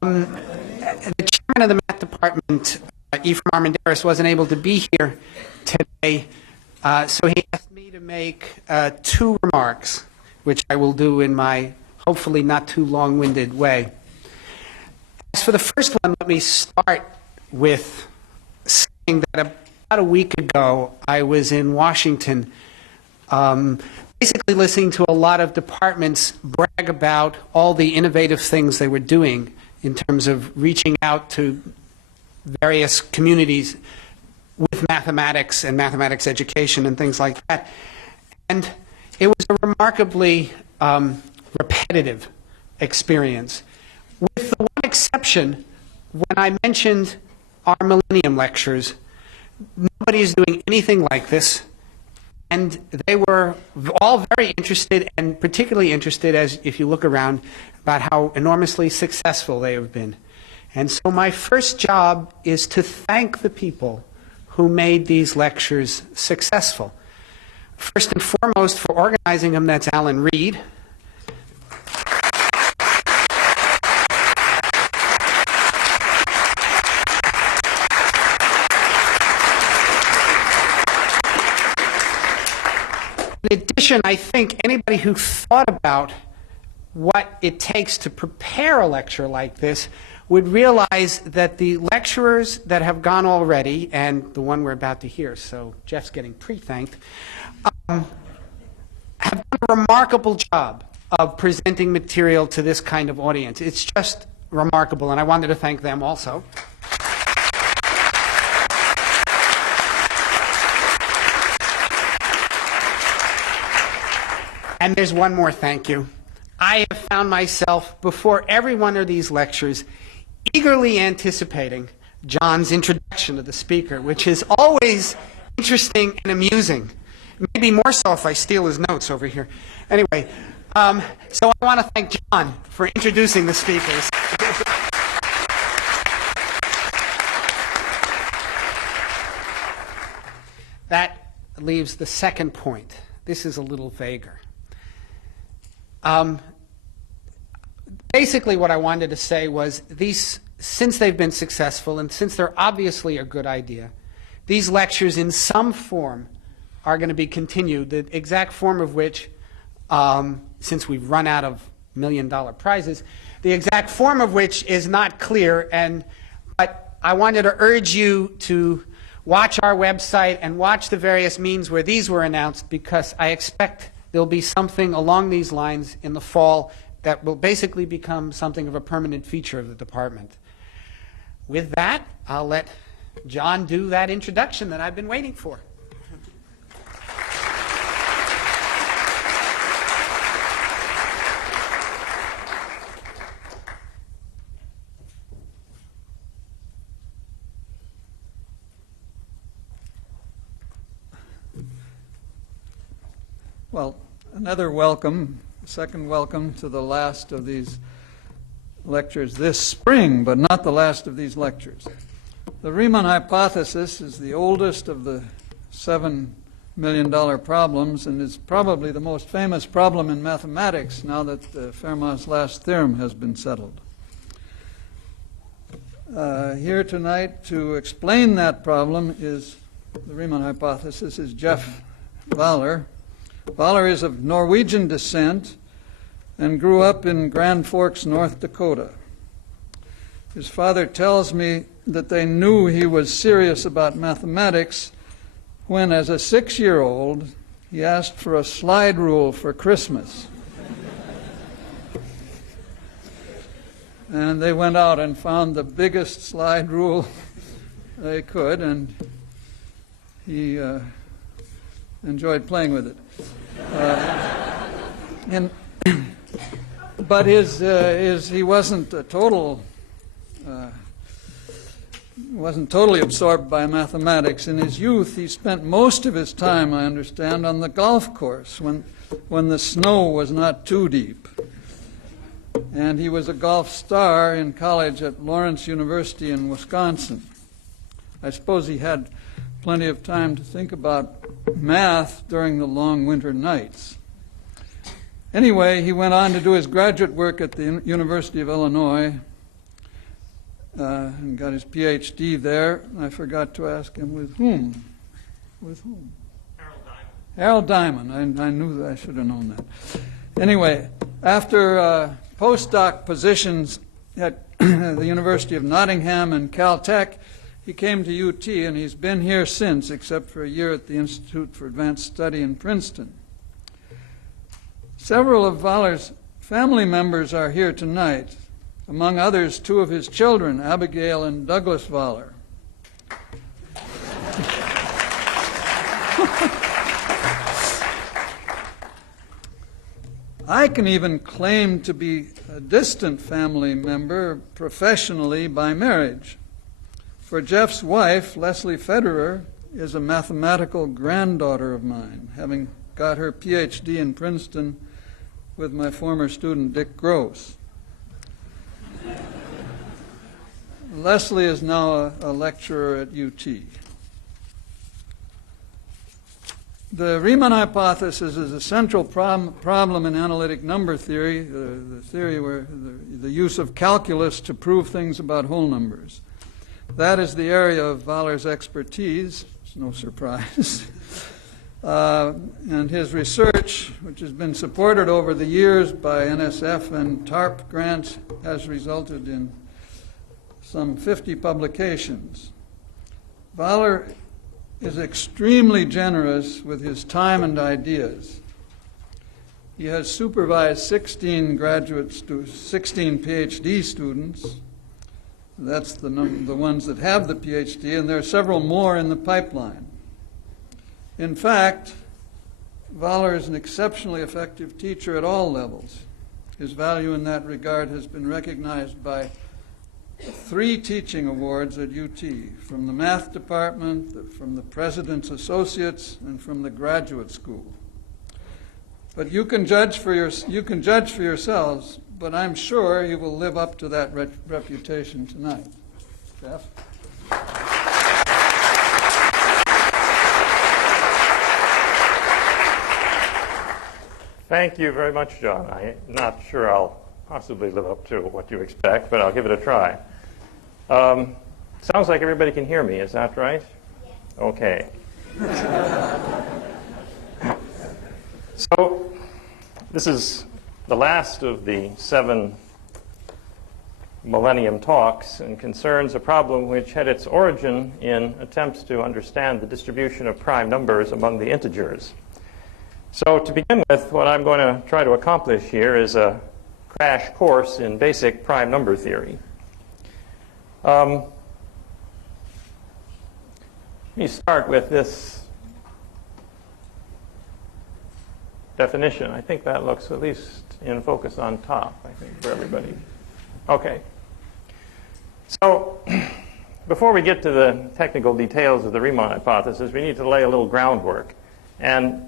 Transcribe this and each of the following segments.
The chairman of the math department, Ephraim Armendariz, wasn't able to be here today, so he asked me to make 2 remarks, which I will do in my hopefully not too long-winded way. As for the first one, let me start with saying that about a week ago, I was in Washington, basically listening to a lot of departments brag about all the innovative things they were doing in terms of reaching out to various communities with mathematics and mathematics education and things like that. And it was a remarkably repetitive experience, with the one exception: when I mentioned our Millennium Lectures, nobody is doing anything like this, and they were all very interested, and particularly interested, as if you look around, about how enormously successful they have been. And so my first job is to thank the people who made these lectures successful. First and foremost, for organizing them, that's Alan Reed. In addition, I think anybody who thought about what it takes to prepare a lecture like this would realize that the lecturers that have gone already, and the one we're about to hear, so Jeff's getting pre-thanked, have done a remarkable job of presenting material to this kind of audience. It's just remarkable, and I wanted to thank them also. And there's one more thank you. I have found myself, before every one of these lectures, eagerly anticipating John's introduction to the speaker, which is always interesting and amusing. Maybe more so if I steal his notes over here. Anyway, so I want to thank John for introducing the speakers. That leaves the second point. This is a little vaguer. Basically what I wanted to say was, these, since they've been successful and since they're obviously a good idea, these lectures in some form are going to be continued, the exact form of which, since we've run out of million-dollar prizes, the exact form of which is not clear, but I wanted to urge you to watch our website and watch the various means where these were announced, because I expect there'll be something along these lines in the fall that will basically become something of a permanent feature of the department. With that, I'll let John do that introduction that I've been waiting for. Well, another welcome, second welcome to the last of these lectures this spring, but not the last of these lectures. The Riemann Hypothesis is the oldest of the $7 million problems, and is probably the most famous problem in mathematics now that Fermat's last theorem has been settled. Here tonight to explain that problem is the Riemann Hypothesis is Jeff Vaaler. Vaaler is of Norwegian descent and grew up in Grand Forks, North Dakota. His father tells me that they knew he was serious about mathematics when, as a 6-year-old, he asked for a slide rule for Christmas. And they went out and found the biggest slide rule they could, and he enjoyed playing with it. But he wasn't wasn't totally absorbed by mathematics. In his youth, he spent most of his time, I understand, on the golf course when the snow was not too deep. And he was a golf star in college at Lawrence University in Wisconsin. I suppose he had plenty of time to think about math during the long winter nights. Anyway, he went on to do his graduate work at the University of Illinois, and got his PhD there. I forgot to ask him with whom. With whom? Harold Diamond. I knew that. I should have known that. Anyway, after postdoc positions at the University of Nottingham and Caltech, he came to UT, and he's been here since, except for a year at the Institute for Advanced Study in Princeton. Several of Vaaler's family members are here tonight, among others, two of his children, Abigail and Douglas Vaaler. I can even claim to be a distant family member professionally by marriage. For Jeff's wife, Leslie Federer, is a mathematical granddaughter of mine, having got her PhD in Princeton with my former student, Dick Gross. Leslie is now a lecturer at UT. The Riemann hypothesis is a central problem in analytic number theory, the theory where the use of calculus to prove things about whole numbers. That is the area of Vaaler's expertise. It's no surprise. And his research, which has been supported over the years by NSF and TARP grants, has resulted in some 50 publications. Vaaler is extremely generous with his time and ideas. He has supervised 16 PhD students. That's the ones that have the PhD, and there are several more in the pipeline. In fact, Vaaler is an exceptionally effective teacher at all levels. His value in that regard has been recognized by 3 teaching awards at UT, from the math department, from the president's associates, and from the graduate school. But you can judge for yourselves, but I'm sure you will live up to that reputation tonight. Jeff? Thank you very much, John. I'm not sure I'll possibly live up to what you expect, but I'll give it a try. Sounds like everybody can hear me. Is that right? Yes. Okay. So this is the last of the 7 Millennium talks and concerns a problem which had its origin in attempts to understand the distribution of prime numbers among the integers. So to begin with, what I'm going to try to accomplish here is a crash course in basic prime number theory. Let me start with this definition. I think that looks at least in focus on top, I think, for everybody. Okay. So before we get to the technical details of the Riemann hypothesis, we need to lay a little groundwork. And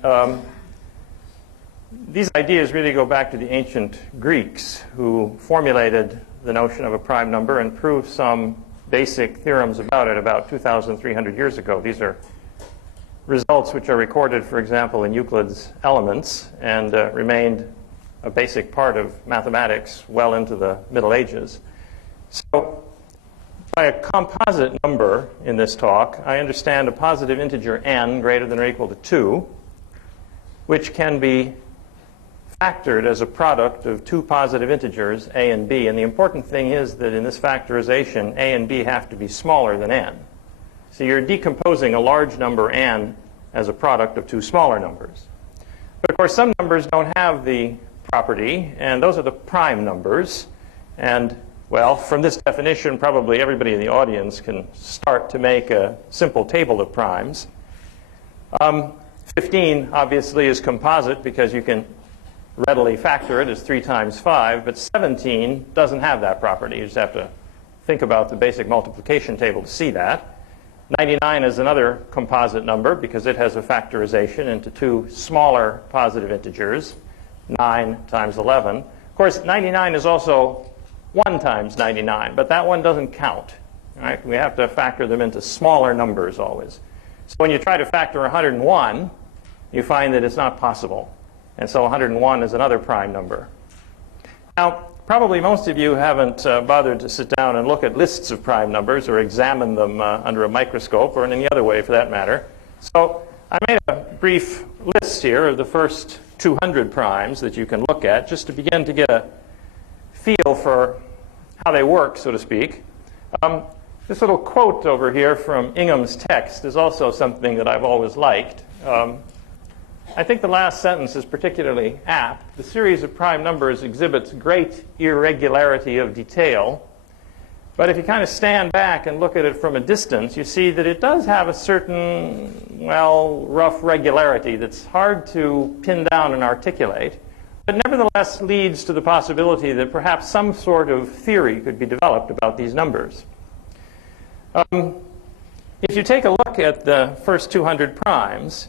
these ideas really go back to the ancient Greeks, who formulated the notion of a prime number and proved some basic theorems about it about 2,300 years ago. These are results which are recorded, for example, in Euclid's Elements and remained a basic part of mathematics well into the Middle Ages. So by a composite number in this talk, I understand a positive integer n greater than or equal to 2, which can be factored as a product of 2 positive integers, a and b. And the important thing is that in this factorization, a and b have to be smaller than n. So you're decomposing a large number n as a product of 2 smaller numbers. But of course, some numbers don't have the property, and those are the prime numbers. And well, from this definition, probably everybody in the audience can start to make a simple table of primes. 15, obviously, is composite because you can readily factor it as 3 times 5, but 17 doesn't have that property. You just have to think about the basic multiplication table to see that. 99 is another composite number because it has a factorization into 2 smaller positive integers, 9 times 11. Of course, 99 is also 1 times 99, but that one doesn't count. Right? We have to factor them into smaller numbers always. So when you try to factor 101, you find that it's not possible. And so 101 is another prime number. Now, Probably most of you haven't bothered to sit down and look at lists of prime numbers or examine them under a microscope or in any other way for that matter. So I made a brief list here of the first 200 primes that you can look at just to begin to get a feel for how they work, so to speak. This little quote over here from Ingham's text is also something that I've always liked. I think the last sentence is particularly apt. The series of prime numbers exhibits great irregularity of detail. But if you kind of stand back and look at it from a distance, you see that it does have a certain, well, rough regularity that's hard to pin down and articulate, but nevertheless leads to the possibility that perhaps some sort of theory could be developed about these numbers. If you take a look at the first 200 primes,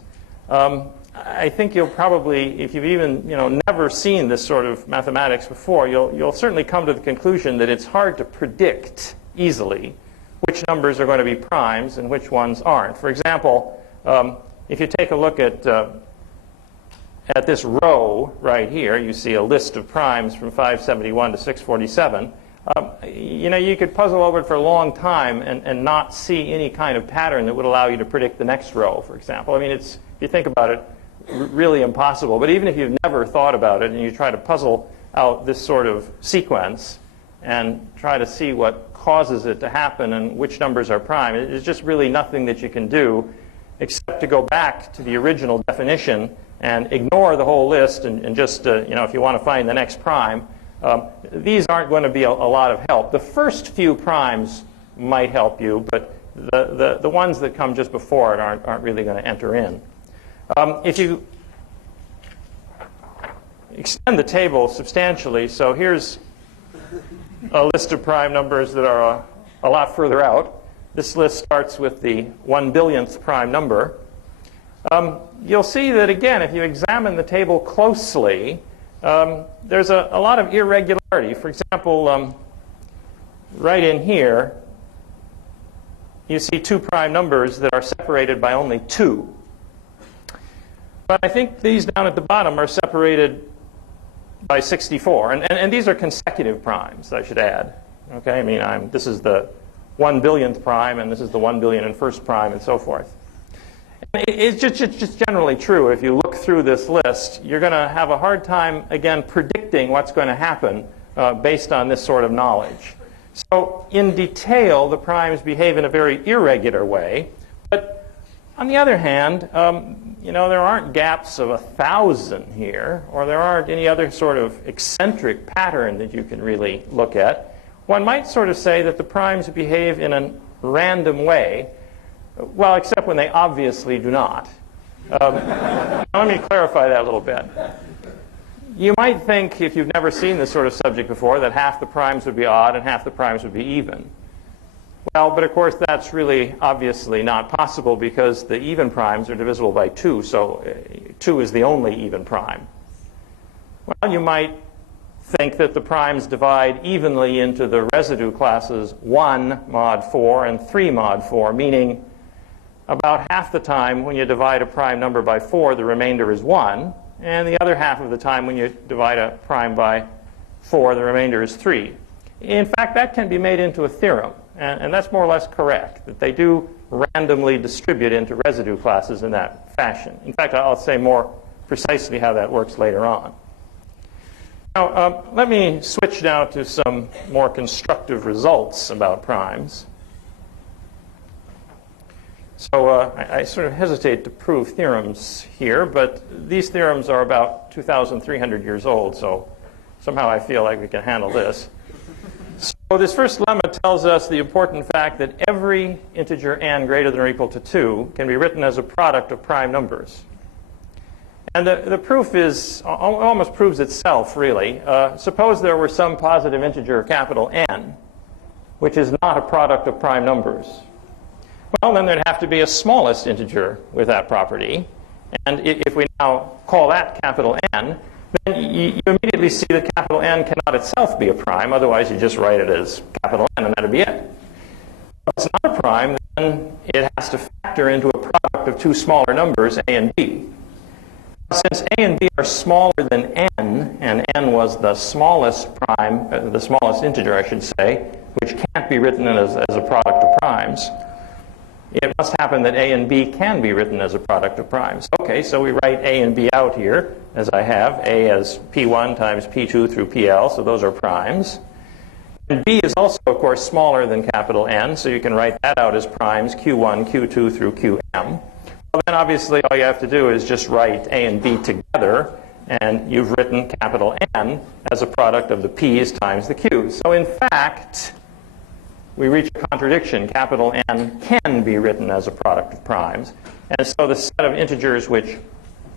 I think you'll probably, if you've even never seen this sort of mathematics before, you'll certainly come to the conclusion that it's hard to predict easily which numbers are going to be primes and which ones aren't. For example, if you take a look at this row right here, you see a list of primes from 571 to 647. You could puzzle over it for a long time and not see any kind of pattern that would allow you to predict the next row, for example. I mean, if you think about it, really impossible. But even if you've never thought about it and you try to puzzle out this sort of sequence and try to see what causes it to happen and which numbers are prime, it's just really nothing that you can do except to go back to the original definition and ignore the whole list and just, if you want to find the next prime, these aren't going to be a lot of help. The first few primes might help you, but the ones that come just before it aren't really going to enter in. If you extend the table substantially, so here's a list of prime numbers that are a lot further out. This list starts with the 1/billionth prime number. You'll see that, again, if you examine the table closely, there's a lot of irregularity. For example, right in here, you see two prime numbers that are separated by only 2. But I think these down at the bottom are separated by 64. And these are consecutive primes, I should add. Okay, I mean, this is the 1/billionth prime, and this is the 1/1,001st prime, and so forth. And it's just generally true. If you look through this list, you're going to have a hard time, again, predicting what's going to happen based on this sort of knowledge. So in detail, the primes behave in a very irregular way. But on the other hand, there aren't gaps of 1,000 here, or there aren't any other sort of eccentric pattern that you can really look at. One might sort of say that the primes behave in a random way, well, except when they obviously do not. Let me clarify that a little bit. You might think, if you've never seen this sort of subject before, that half the primes would be odd and half the primes would be even. Well, but of course that's really obviously not possible because the even primes are divisible by 2, so 2 is the only even prime. Well, you might think that the primes divide evenly into the residue classes 1 mod 4 and 3 mod 4, meaning about half the time when you divide a prime number by 4, the remainder is 1, and the other half of the time when you divide a prime by 4, the remainder is 3. In fact, that can be made into a theorem. And that's more or less correct, that they do randomly distribute into residue classes in that fashion. In fact, I'll say more precisely how that works later on. Now, let me switch now to some more constructive results about primes. So I sort of hesitate to prove theorems here, but these theorems are about 2,300 years old, so somehow I feel like we can handle this. So this first lemma tells us the important fact that every integer n greater than or equal to 2 can be written as a product of prime numbers. And the proof almost proves itself, really. Suppose there were some positive integer, capital N, which is not a product of prime numbers. Well, then there'd have to be a smallest integer with that property. And if we now call that capital N, then you immediately see that capital N cannot itself be a prime. Otherwise, you just write it as capital N, and that'd be it. If it's not a prime, then it has to factor into a product of two smaller numbers, A and B. Since A and B are smaller than n, and n was the smallest prime, the smallest integer, I should say, which can't be written as a product of primes, it must happen that A and B can be written as a product of primes. Okay, so we write A and B out here, as I have. A as P1 times P2 through PL, so those are primes. And B is also, of course, smaller than capital N, so you can write that out as primes, Q1, Q2 through Qm. Well, then obviously all you have to do is just write A and B together, and you've written capital N as a product of the P's times the Q's. So in fact, we reach a contradiction. Capital N can be written as a product of primes, and so the set of integers which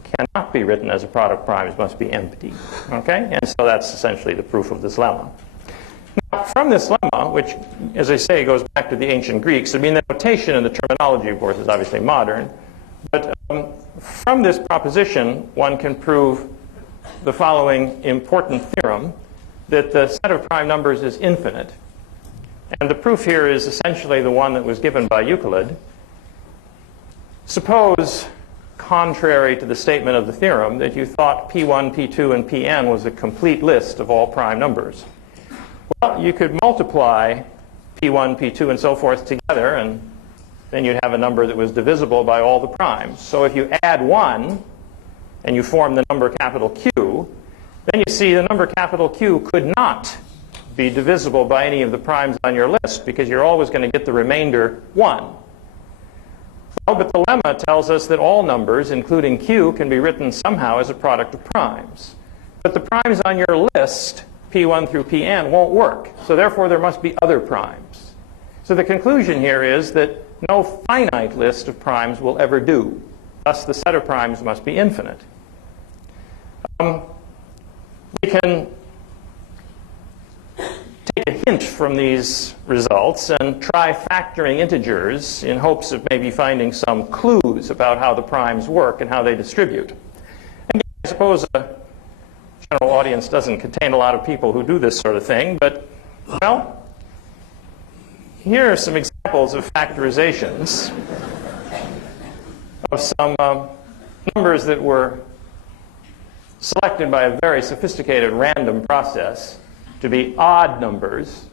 cannot be written as a product of primes must be empty. Okay? And so that's essentially the proof of this lemma. Now, from this lemma, which, as I say, goes back to the ancient Greeks, I mean, the notation and the terminology, of course, is obviously modern, but from this proposition, one can prove the following important theorem, that the set of prime numbers is infinite. And the proof here is essentially the one that was given by Euclid. Suppose, contrary to the statement of the theorem, that you thought P1, P2, and Pn was a complete list of all prime numbers. Well, you could multiply P1, P2, and so forth together, and then you'd have a number that was divisible by all the primes. So if you add 1, and you form the number capital Q, then you see the number capital Q could not be divisible by any of the primes on your list, because you're always going to get the remainder 1. Well, but the lemma tells us that all numbers, including Q, can be written somehow as a product of primes. But the primes on your list, P1 through Pn, won't work. So therefore, there must be other primes. So the conclusion here is that no finite list of primes will ever do. Thus, the set of primes must be infinite. We can take a hint from these results and try factoring integers in hopes of maybe finding some clues about how the primes work and how they distribute. And I suppose a general audience doesn't contain a lot of people who do this sort of thing, but, well, here are some examples of factorizations of some numbers that were selected by a very sophisticated random process to be odd numbers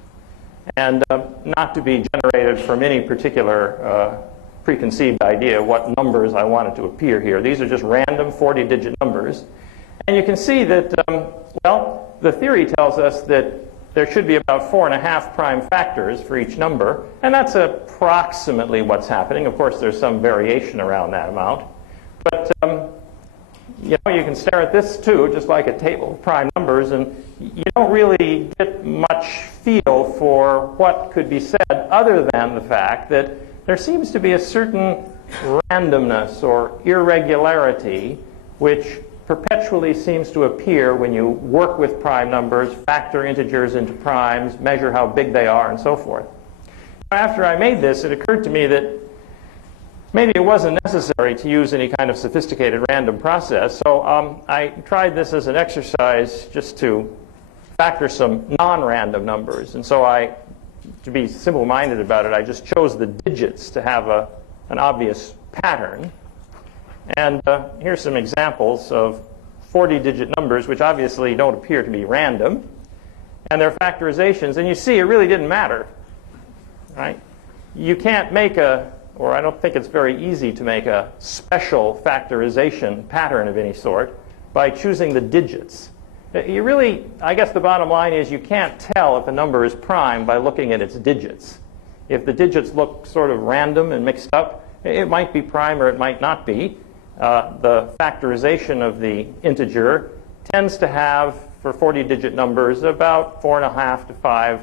and not to be generated from any particular preconceived idea of what numbers I wanted to appear here. These are just random 40-digit numbers. And you can see that, well, the theory tells us that there should be about 4.5 prime factors for each number, and that's approximately what's happening. Of course, there's some variation around that amount. But you know, you can stare at this too, just like a table of prime numbers, and you don't really get much feel for what could be said other than the fact that there seems to be a certain randomness or irregularity which perpetually seems to appear when you work with prime numbers, factor integers into primes, measure how big they are, and so forth. After I made this, it occurred to me that maybe it wasn't necessary to use any kind of sophisticated random process, so I tried this as an exercise just to factor some non-random numbers. And so to be simple-minded about it, I just chose the digits to have an obvious pattern. And here's some examples of 40-digit numbers, which obviously don't appear to be random. And their factorizations, and you see it really didn't matter, right? You can't make or I don't think it's very easy to make a special factorization pattern of any sort by choosing the digits. You really, I guess the bottom line is you can't tell if a number is prime by looking at its digits. If the digits look sort of random and mixed up, it might be prime or it might not be. The factorization of the integer tends to have, for 40-digit numbers, about 4.5 to 5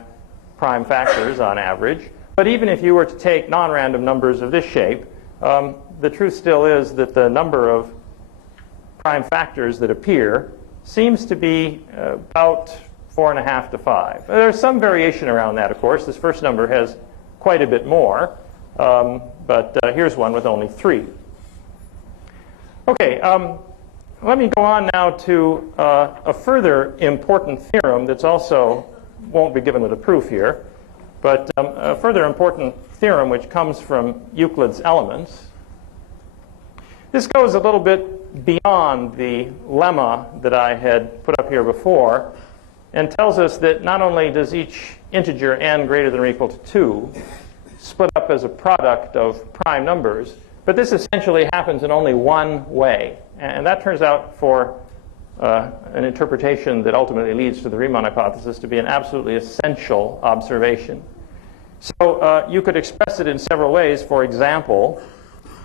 prime factors on average. But even if you were to take non-random numbers of this shape, the truth still is that the number of prime factors that appear seems to be about 4.5 to 5. There's some variation around that, of course. This first number has quite a bit more, but here's one with only 3. Okay, let me go on now to a further important theorem that's also won't be given with a proof here, but a further important theorem which comes from Euclid's Elements. This goes a little bit beyond the lemma that I had put up here before and tells us that not only does each integer n greater than or equal to 2 split up as a product of prime numbers, but this essentially happens in only one way. And that turns out for an interpretation that ultimately leads to the Riemann hypothesis to be an absolutely essential observation. So you could express it in several ways. For example,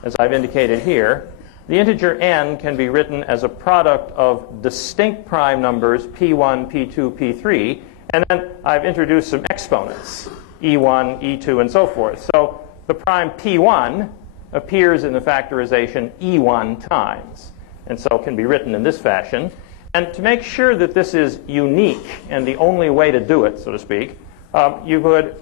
as I've indicated here, the integer n can be written as a product of distinct prime numbers p1, p2, p3, and then I've introduced some exponents, e1, e2, and so forth. So the prime p1 appears in the factorization e1 times, and so can be written in this fashion. And to make sure that this is unique and the only way to do it, so to speak, you could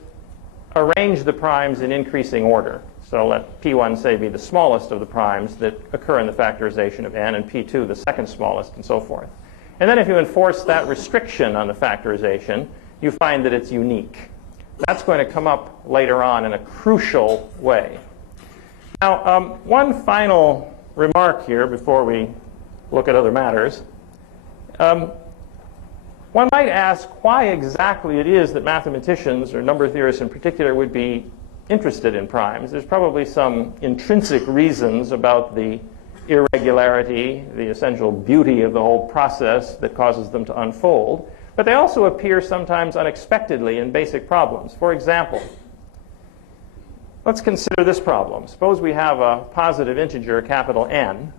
arrange the primes in increasing order. So let p1, say, be the smallest of the primes that occur in the factorization of n, and p2 the second smallest, and so forth. And then if you enforce that restriction on the factorization, you find that it's unique. That's going to come up later on in a crucial way. Now, one final remark here before we look at other matters. One might ask why exactly it is that mathematicians, or number theorists in particular, would be interested in primes. There's probably some intrinsic reasons about the irregularity, the essential beauty of the whole process that causes them to unfold. But they also appear sometimes unexpectedly in basic problems. For example, let's consider this problem. Suppose we have a positive integer, capital N,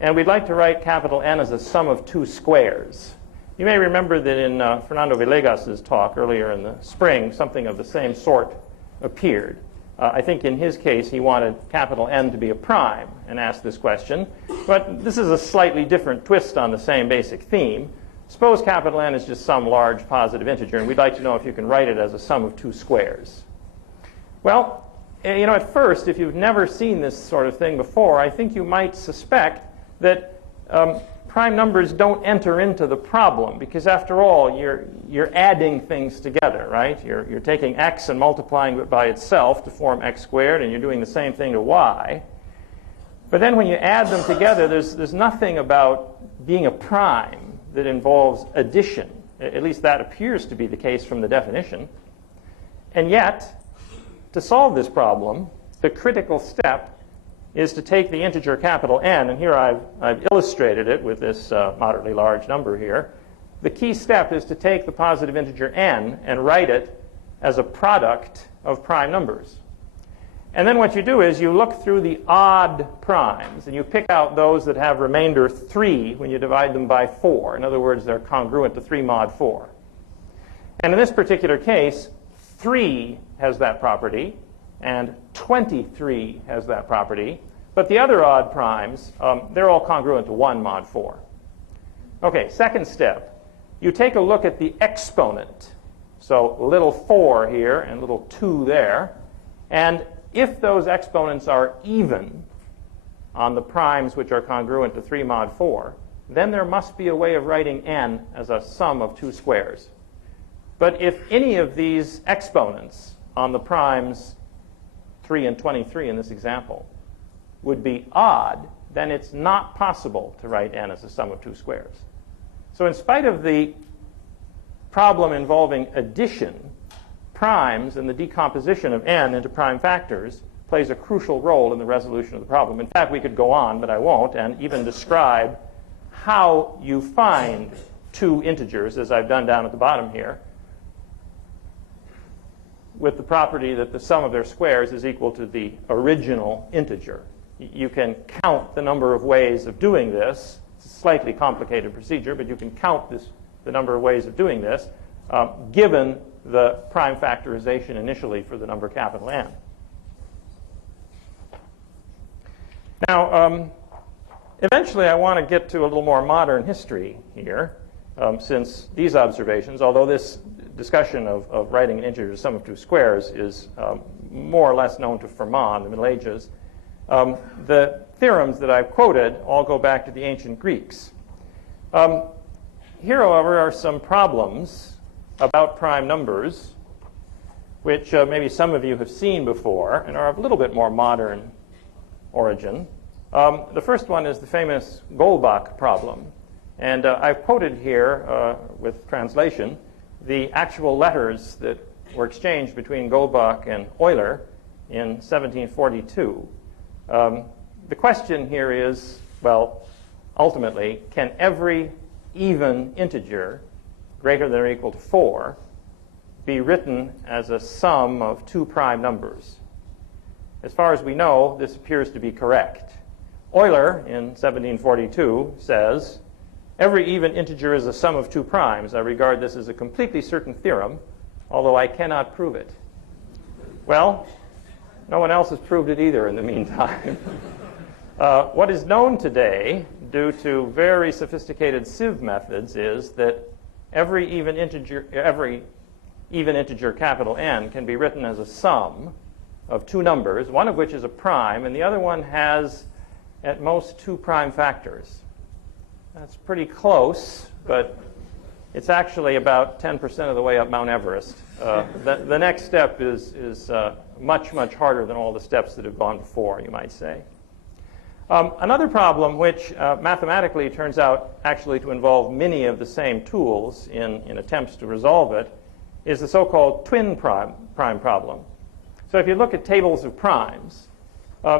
and we'd like to write capital N as a sum of two squares. You may remember that in Fernando Villegas's talk earlier in the spring, something of the same sort appeared. I think in his case he wanted capital N to be a prime and asked this question. But this is a slightly different twist on the same basic theme. Suppose capital N is just some large positive integer, and we'd like to know if you can write it as a sum of two squares. Well, you know, at first, if you've never seen this sort of thing before, I think you might suspect that prime numbers don't enter into the problem, because after all, you're adding things together, right? You're taking x and multiplying it by itself to form x squared, and you're doing the same thing to y. But then when you add them together, there's nothing about being a prime that involves addition. At least that appears to be the case from the definition. And yet, to solve this problem, the critical step is to take the integer capital N, and here I've illustrated it with this moderately large number here. The key step is to take the positive integer n and write it as a product of prime numbers. And then what you do is you look through the odd primes, and you pick out those that have remainder 3 when you divide them by 4. In other words, they're congruent to 3 mod 4. And in this particular case, 3 has that property, and 23 has that property. But the other odd primes, they're all congruent to 1 mod 4. Okay, second step. You take a look at the exponent. So little 4 here and little 2 there. And if those exponents are even on the primes which are congruent to 3 mod 4, then there must be a way of writing n as a sum of two squares. But if any of these exponents on the primes 3 and 23 in this example would be odd, then it's not possible to write n as a sum of two squares. So in spite of the problem involving addition, primes and the decomposition of n into prime factors plays a crucial role in the resolution of the problem. In fact, we could go on, but I won't, and even describe how you find two integers, as I've done down at the bottom here, with the property that the sum of their squares is equal to the original integer. You can count the number of ways of doing this. It's a slightly complicated procedure, but you can count the number of ways of doing this, given the prime factorization initially for the number capital N. Now, eventually I want to get to a little more modern history here, since these observations, although this discussion of writing an integer as a sum of two squares is more or less known to Fermat in the Middle Ages, the theorems that I've quoted all go back to the ancient Greeks. Here, however, are some problems about prime numbers, which maybe some of you have seen before and are of a little bit more modern origin. The first one is the famous Goldbach problem. And I've quoted here, with translation, the actual letters that were exchanged between Goldbach and Euler in 1742. The question here is, well, ultimately, can every even integer greater than or equal to 4 be written as a sum of two prime numbers? As far as we know, this appears to be correct. Euler, in 1742, says, every even integer is a sum of two primes. I regard this as a completely certain theorem, although I cannot prove it. Well, no one else has proved it either in the meantime. What is known today, due to very sophisticated sieve methods, is that every even integer capital N can be written as a sum of two numbers, one of which is a prime, and the other one has at most two prime factors. That's pretty close, but it's actually about 10% of the way up Mount Everest. The next step is much, much harder than all the steps that have gone before, you might say. Another problem, which mathematically turns out actually to involve many of the same tools in attempts to resolve it, is the so-called twin prime problem. So if you look at tables of primes,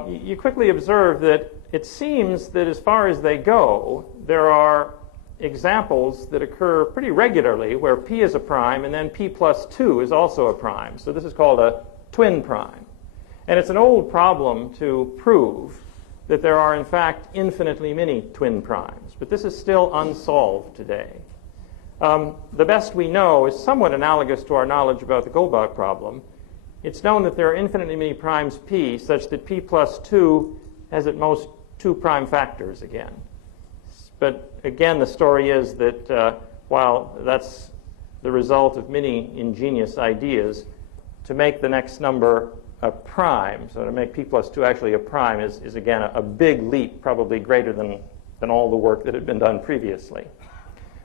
you quickly observe that it seems that as far as they go, there are examples that occur pretty regularly where p is a prime and then p plus 2 is also a prime. So this is called a twin prime. And it's an old problem to prove that there are, in fact, infinitely many twin primes. But this is still unsolved today. The best we know is somewhat analogous to our knowledge about the Goldbach problem. It's known that there are infinitely many primes p such that p plus 2 has at most two prime factors again. But again, the story is that while that's the result of many ingenious ideas, to make the next number a prime, so to make p plus 2 actually a prime is again a big leap, probably greater than all the work that had been done previously.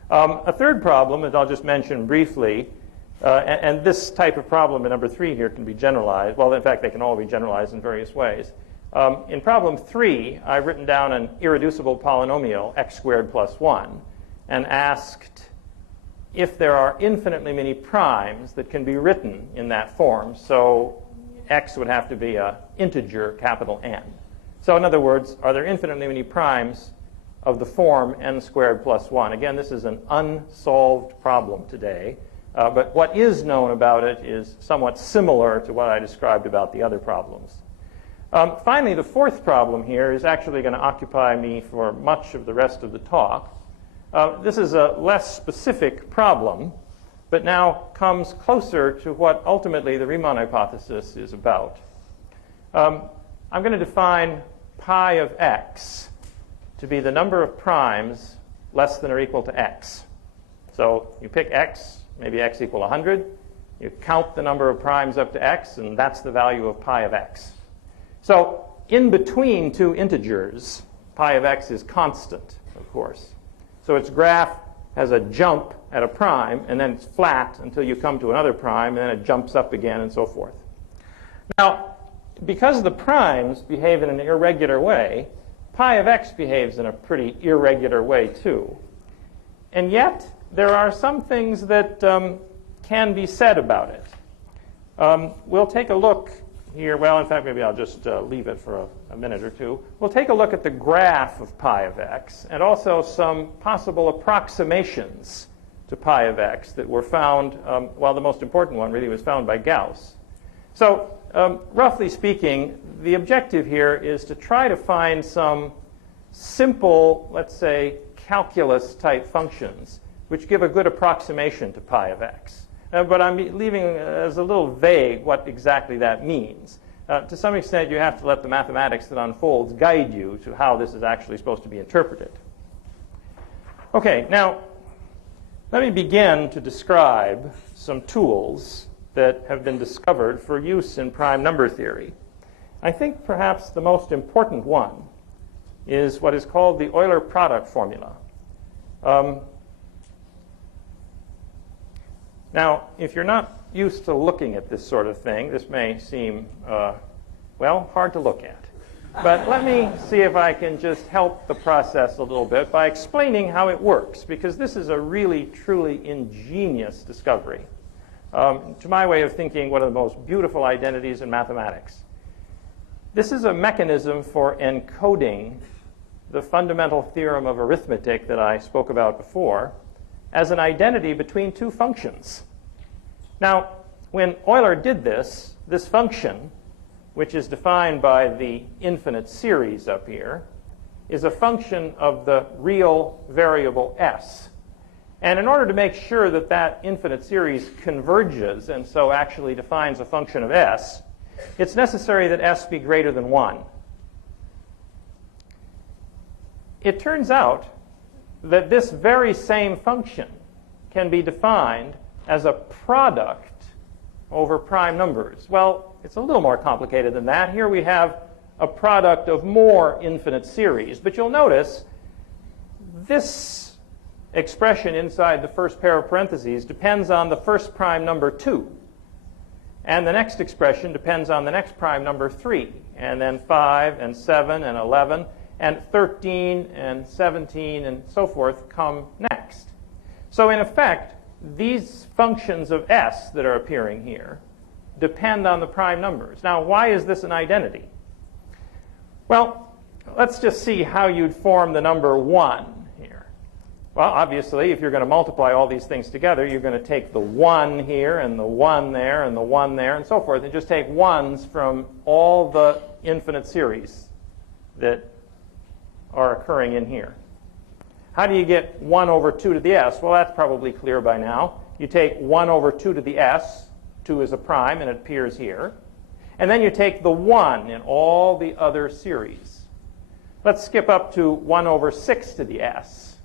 A third problem, that I'll just mention briefly, and this type of problem in number 3 here can be generalized. Well, in fact, they can all be generalized in various ways. In problem 3, I've written down an irreducible polynomial, x squared plus 1, and asked if there are infinitely many primes that can be written in that form. So x would have to be an integer, capital N. So in other words, are there infinitely many primes of the form n squared plus 1? Again, this is an unsolved problem today. But what is known about it is somewhat similar to what I described about the other problems. Finally, the fourth problem here is actually going to occupy me for much of the rest of the talk. This is a less specific problem, but now comes closer to what ultimately the Riemann hypothesis is about. I'm going to define pi of x to be the number of primes less than or equal to x. So you pick x, maybe x equal 100. You count the number of primes up to x, and that's the value of pi of x. So in between two integers, pi of x is constant, of course. So its graph has a jump at a prime, and then it's flat until you come to another prime, and then it jumps up again, and so forth. Now, because the primes behave in an irregular way, pi of x behaves in a pretty irregular way, too. And yet, there are some things that can be said about it. We'll take a look here. Well, in fact, maybe I'll just leave it for a minute or two. We'll take a look at the graph of pi of x and also some possible approximations to pi of x that were found, well, the most important one really was found by Gauss. So roughly speaking, the objective here is to try to find some simple, let's say, calculus-type functions which give a good approximation to pi of x. But I'm leaving as a little vague what exactly that means. To some extent, you have to let the mathematics that unfolds guide you to how this is actually supposed to be interpreted. Okay, now let me begin to describe some tools that have been discovered for use in prime number theory. I think perhaps the most important one is what is called the Euler product formula. Now, if you're not used to looking at this sort of thing, this may seem, well, hard to look at. But let me see if I can just help the process a little bit by explaining how it works, because this is a really, truly ingenious discovery. To my way of thinking, one of the most beautiful identities in mathematics. This is a mechanism for encoding the fundamental theorem of arithmetic that I spoke about before as an identity between two functions. Now, when Euler did this, this function, which is defined by the infinite series up here, is a function of the real variable s. And in order to make sure that that infinite series converges and so actually defines a function of s, it's necessary that s be greater than 1. It turns out that this very same function can be defined as a product over prime numbers. Well, it's a little more complicated than that. Here we have a product of more infinite series. But you'll notice this expression inside the first pair of parentheses depends on the first prime number 2. And the next expression depends on the next prime number 3. And then 5 and 7 and 11 and 13 and 17 and so forth come next. So in effect, these functions of s that are appearing here depend on the prime numbers. Now, why is this an identity? Well, let's just see how you'd form the number 1 here. Well, obviously, if you're going to multiply all these things together, you're going to take the 1 here and the 1 there and the 1 there and so forth, and just take 1s from all the infinite series that are occurring in here. How do you get 1 over 2 to the s? Well, that's probably clear by now. You take 1 over 2 to the s. 2 is a prime, and it appears here. And then you take the 1 in all the other series. Let's skip up to 1 over 6 to the s.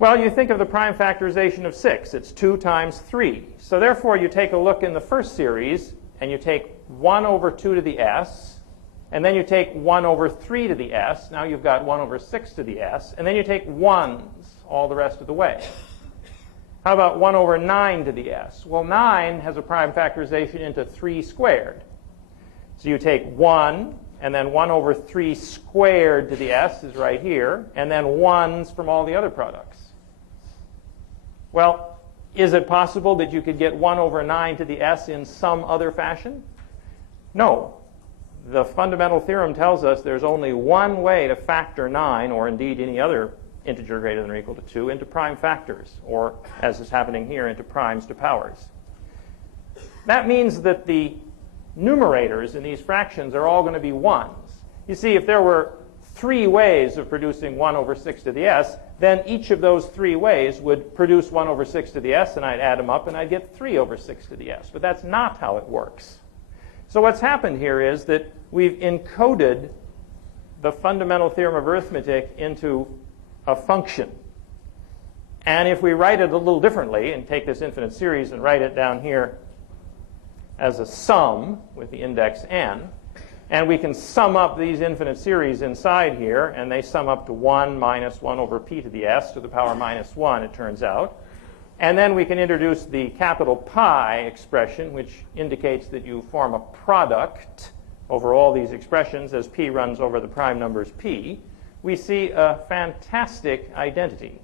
Well, you think of the prime factorization of 6. It's 2 times 3. So therefore, you take a look in the first series, and you take 1 over 2 to the s. And then you take 1 over 3 to the s. Now you've got 1 over 6 to the s. And then you take 1s all the rest of the way. How about 1 over 9 to the s? Well, 9 has a prime factorization into 3 squared. So you take 1, and then 1 over 3 squared to the s is right here, and then 1s from all the other products. Well, is it possible that you could get 1 over 9 to the s in some other fashion? No. The fundamental theorem tells us there's only one way to factor 9, or indeed any other integer greater than or equal to 2, into prime factors, or, as is happening here, into primes to powers. That means that the numerators in these fractions are all going to be 1s. You see, if there were 3 ways of producing 1 over 6 to the s, then each of those 3 ways would produce 1 over 6 to the s, and I'd add them up, and I'd get 3 over 6 to the s. But that's not how it works. So what's happened here is that we've encoded the fundamental theorem of arithmetic into a function. And if we write it a little differently and take this infinite series and write it down here as a sum with the index n, and we can sum up these infinite series inside here, and they sum up to 1 minus 1 over p to the s to the power minus 1, it turns out. And then we can introduce the capital pi expression, which indicates that you form a product over all these expressions as p runs over the prime numbers p. We see a fantastic identity.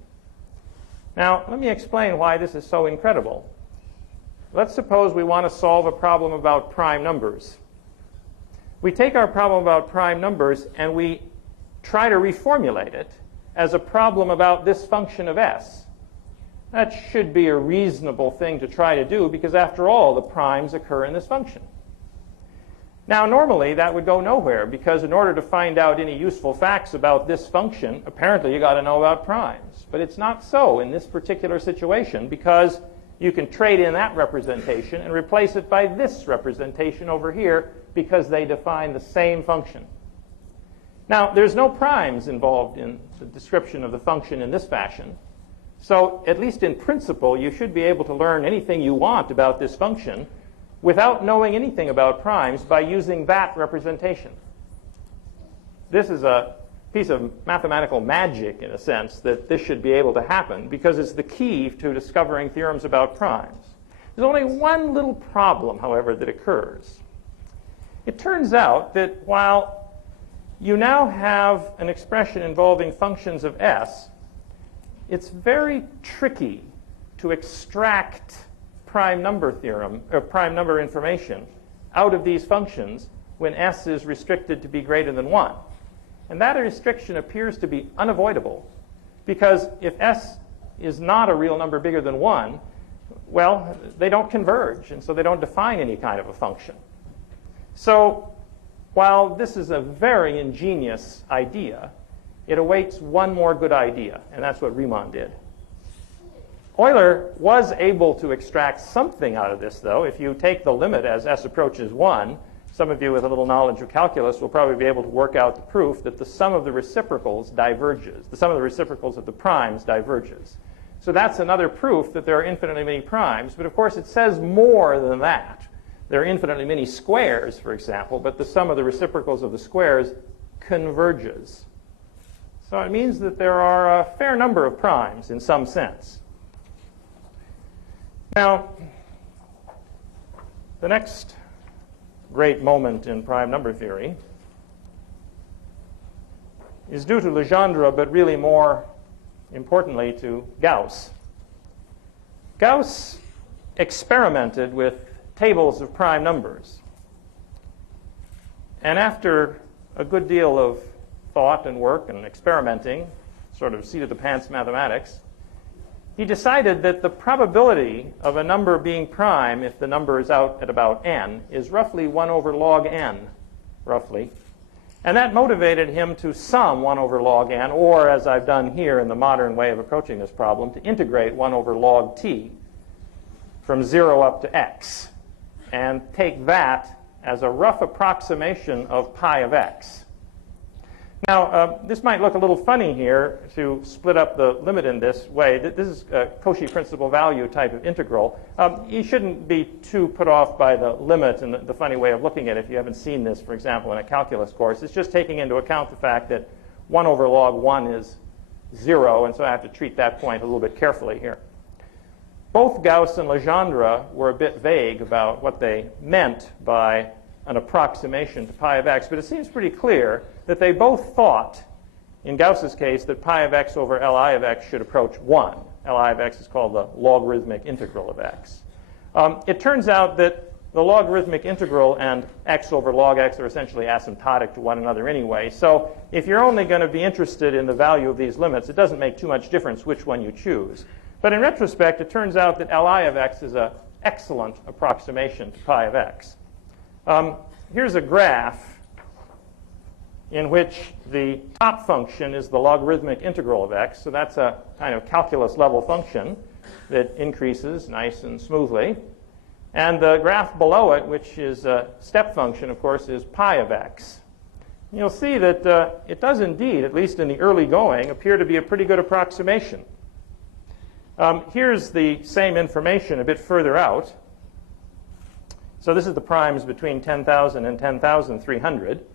Now, let me explain why this is so incredible. Let's suppose we want to solve a problem about prime numbers. We take our problem about prime numbers and we try to reformulate it as a problem about this function of s. That should be a reasonable thing to try to do, because after all, the primes occur in this function. Now, normally that would go nowhere, because in order to find out any useful facts about this function, apparently you got to know about primes. But it's not so in this particular situation, because you can trade in that representation and replace it by this representation over here, because they define the same function. Now, there's no primes involved in the description of the function in this fashion. So, at least in principle, you should be able to learn anything you want about this function without knowing anything about primes by using that representation. This is a piece of mathematical magic, in a sense, that this should be able to happen, because it's the key to discovering theorems about primes. There's only one little problem, however, that occurs. It turns out that while you now have an expression involving functions of s. It's very tricky to extract prime number theorem or prime number information out of these functions when s is restricted to be greater than 1. And that restriction appears to be unavoidable, because if s is not a real number bigger than 1, well, they don't converge, and so they don't define any kind of a function. So while this is a very ingenious idea, it awaits one more good idea, and that's what Riemann did. Euler was able to extract something out of this, though. If you take the limit as s approaches 1, some of you with a little knowledge of calculus will probably be able to work out the proof that the sum of the reciprocals diverges. The sum of the reciprocals of the primes diverges. So that's another proof that there are infinitely many primes. But of course, it says more than that. There are infinitely many squares, for example, but the sum of the reciprocals of the squares converges. So it means that there are a fair number of primes in some sense. Now, the next great moment in prime number theory is due to Legendre, but really more importantly to Gauss. Gauss experimented with tables of prime numbers. And after a good deal of thought and work and experimenting, sort of seat-of-the-pants mathematics, he decided that the probability of a number being prime, if the number is out at about n, is roughly 1 over log n, roughly. And that motivated him to sum 1 over log n, or, as I've done here in the modern way of approaching this problem, to integrate 1 over log t from 0 up to x, and take that as a rough approximation of pi of x. Now, this might look a little funny here to split up the limit in this way. This is a Cauchy principal value type of integral. You shouldn't be too put off by the limit and the funny way of looking at it if you haven't seen this, for example, in a calculus course. It's just taking into account the fact that 1 over log 1 is 0, and so I have to treat that point a little bit carefully here. Both Gauss and Legendre were a bit vague about what they meant by an approximation to pi of x, but it seems pretty clear that they both thought, in Gauss's case, that pi of x over Li of x should approach 1. Li of x is called the logarithmic integral of x. It turns out that the logarithmic integral and x over log x are essentially asymptotic to one another anyway, so if you're only going to be interested in the value of these limits, it doesn't make too much difference which one you choose. But in retrospect, it turns out that Li of x is an excellent approximation to pi of x. Here's a graph in which the top function is the logarithmic integral of x. So that's a kind of calculus level function that increases nice and smoothly. And the graph below it, which is a step function, of course, is pi of x. You'll see that it does indeed, at least in the early going, appear to be a pretty good approximation. Here's the same information a bit further out. So this is the primes between 10,000 and 10,300.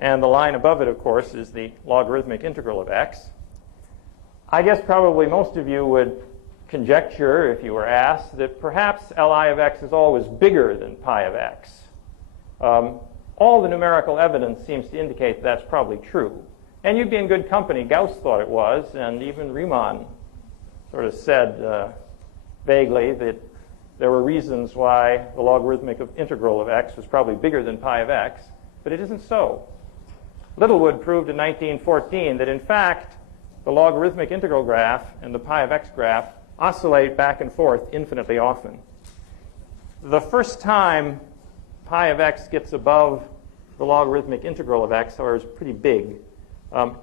And the line above it, of course, is the logarithmic integral of x. I guess probably most of you would conjecture, if you were asked, that perhaps Li of x is always bigger than pi of x. All the numerical evidence seems to indicate that's probably true. And you'd be in good company. Gauss thought it was, and even Riemann sort of said vaguely that there were reasons why the logarithmic integral of x was probably bigger than pi of x, but it isn't so. Littlewood proved in 1914 that, in fact, the logarithmic integral graph and the pi of x graph oscillate back and forth infinitely often. The first time pi of x gets above the logarithmic integral of x, however, is pretty big.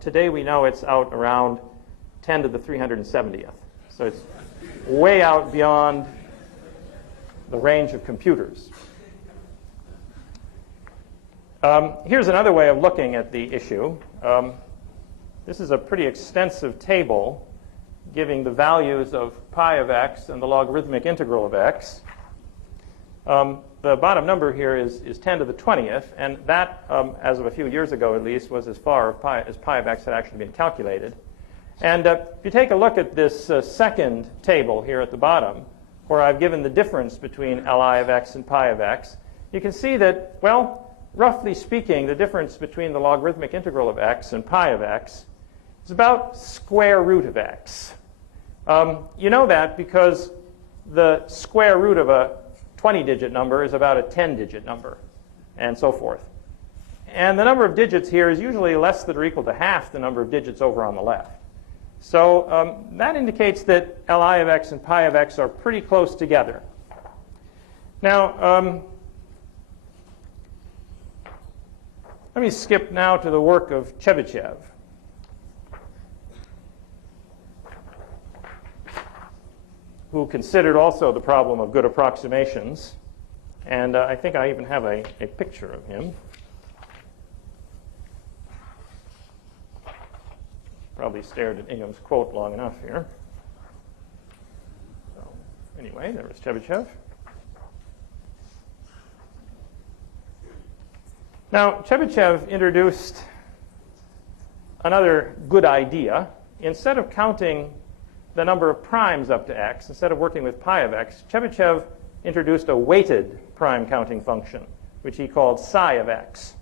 Today we know it's out around 10 to the 370th. So it's way out beyond the range of computers. Here's another way of looking at the issue. This is a pretty extensive table giving the values of pi of x and the logarithmic integral of x. The bottom number here is 10 to the 20th, and that, as of a few years ago at least, was as far as pi of x had actually been calculated. And if you take a look at this second table here at the bottom, where I've given the difference between Li of x and pi of x, you can see that, well, roughly speaking, the difference between the logarithmic integral of x and pi of x is about square root of x. You know that because the square root of a 20-digit number is about a 10-digit number, and so forth. And the number of digits here is usually less than or equal to half the number of digits over on the left. So that indicates that Li of x and pi of x are pretty close together. Now, let me skip now to the work of Chebyshev. Who considered also the problem of good approximations. And I think I even have a picture of him. Probably stared at Ingham's quote long enough here. So anyway, there was Chebyshev. Now, Chebyshev introduced another good idea. Instead of counting the number of primes up to x, instead of working with pi of x, Chebyshev introduced a weighted prime counting function, which he called psi of x.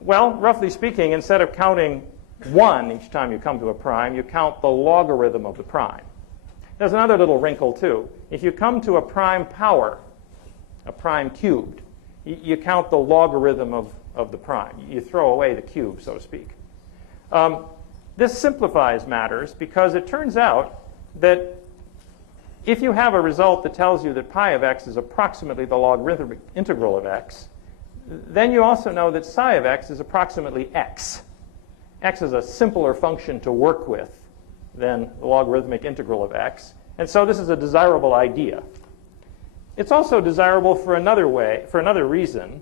Well, roughly speaking, instead of counting 1 each time you come to a prime, you count the logarithm of the prime. There's another little wrinkle, too. If you come to a prime power, a prime cubed, you count the logarithm of the prime. You throw away the cube, so to speak. This simplifies matters because it turns out that if you have a result that tells you that pi of x is approximately the logarithmic integral of x, then you also know that psi of x is approximately x. X is a simpler function to work with than the logarithmic integral of x. And so this is a desirable idea. It's also desirable for another reason.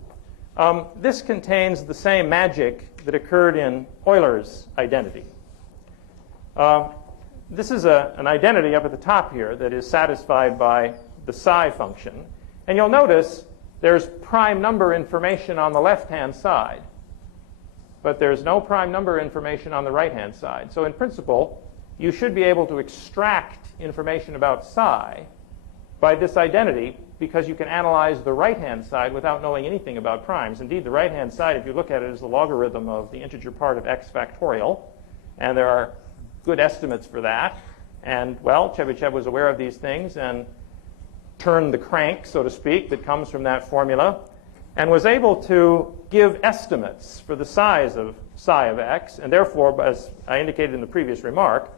This contains the same magic that occurred in Euler's identity. This is an identity up at the top here that is satisfied by the psi function. And you'll notice there's prime number information on the left-hand side, but there's no prime number information on the right-hand side. So in principle, you should be able to extract information about psi by this identity because you can analyze the right-hand side without knowing anything about primes. Indeed, the right-hand side, if you look at it, is the logarithm of the integer part of x factorial. And there are good estimates for that. And, well, Chebyshev was aware of these things and turned the crank, so to speak, that comes from that formula, and was able to give estimates for the size of psi of x. And therefore, as I indicated in the previous remark,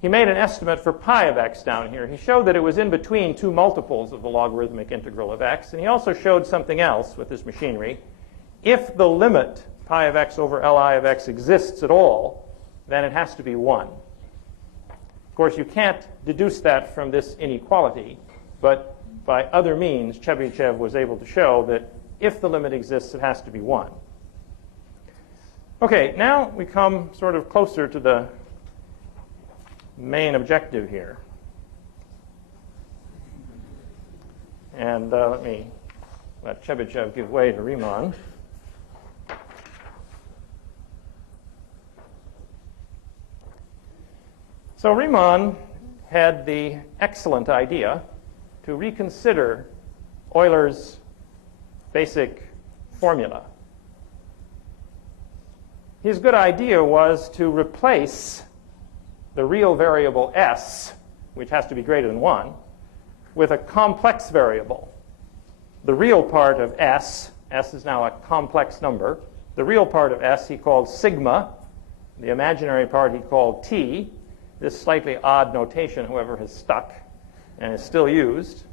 he made an estimate for pi of x down here. He showed that it was in between two multiples of the logarithmic integral of x. And he also showed something else with this machinery. If the limit pi of x over Li of x exists at all, then it has to be 1. Of course, you can't deduce that from this inequality, but by other means, Chebyshev was able to show that if the limit exists, it has to be 1. Okay, now we come sort of closer to the main objective here. And let me let Chebyshev give way to Riemann. So Riemann had the excellent idea to reconsider Euler's basic formula. His good idea was to replace the real variable s, which has to be greater than 1, with a complex variable. The real part of s is now a complex number. The real part of s he called sigma. The imaginary part he called t. This slightly odd notation, however, has stuck and is still used.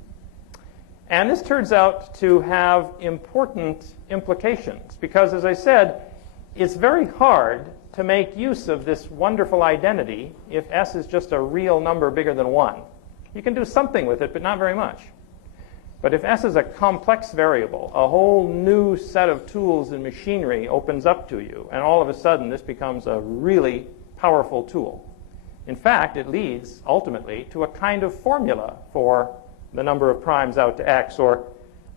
And this turns out to have important implications because, as I said, it's very hard to make use of this wonderful identity if s is just a real number bigger than 1. You can do something with it, but not very much. But if s is a complex variable, a whole new set of tools and machinery opens up to you, and all of a sudden this becomes a really powerful tool. In fact, it leads ultimately to a kind of formula for the number of primes out to x, or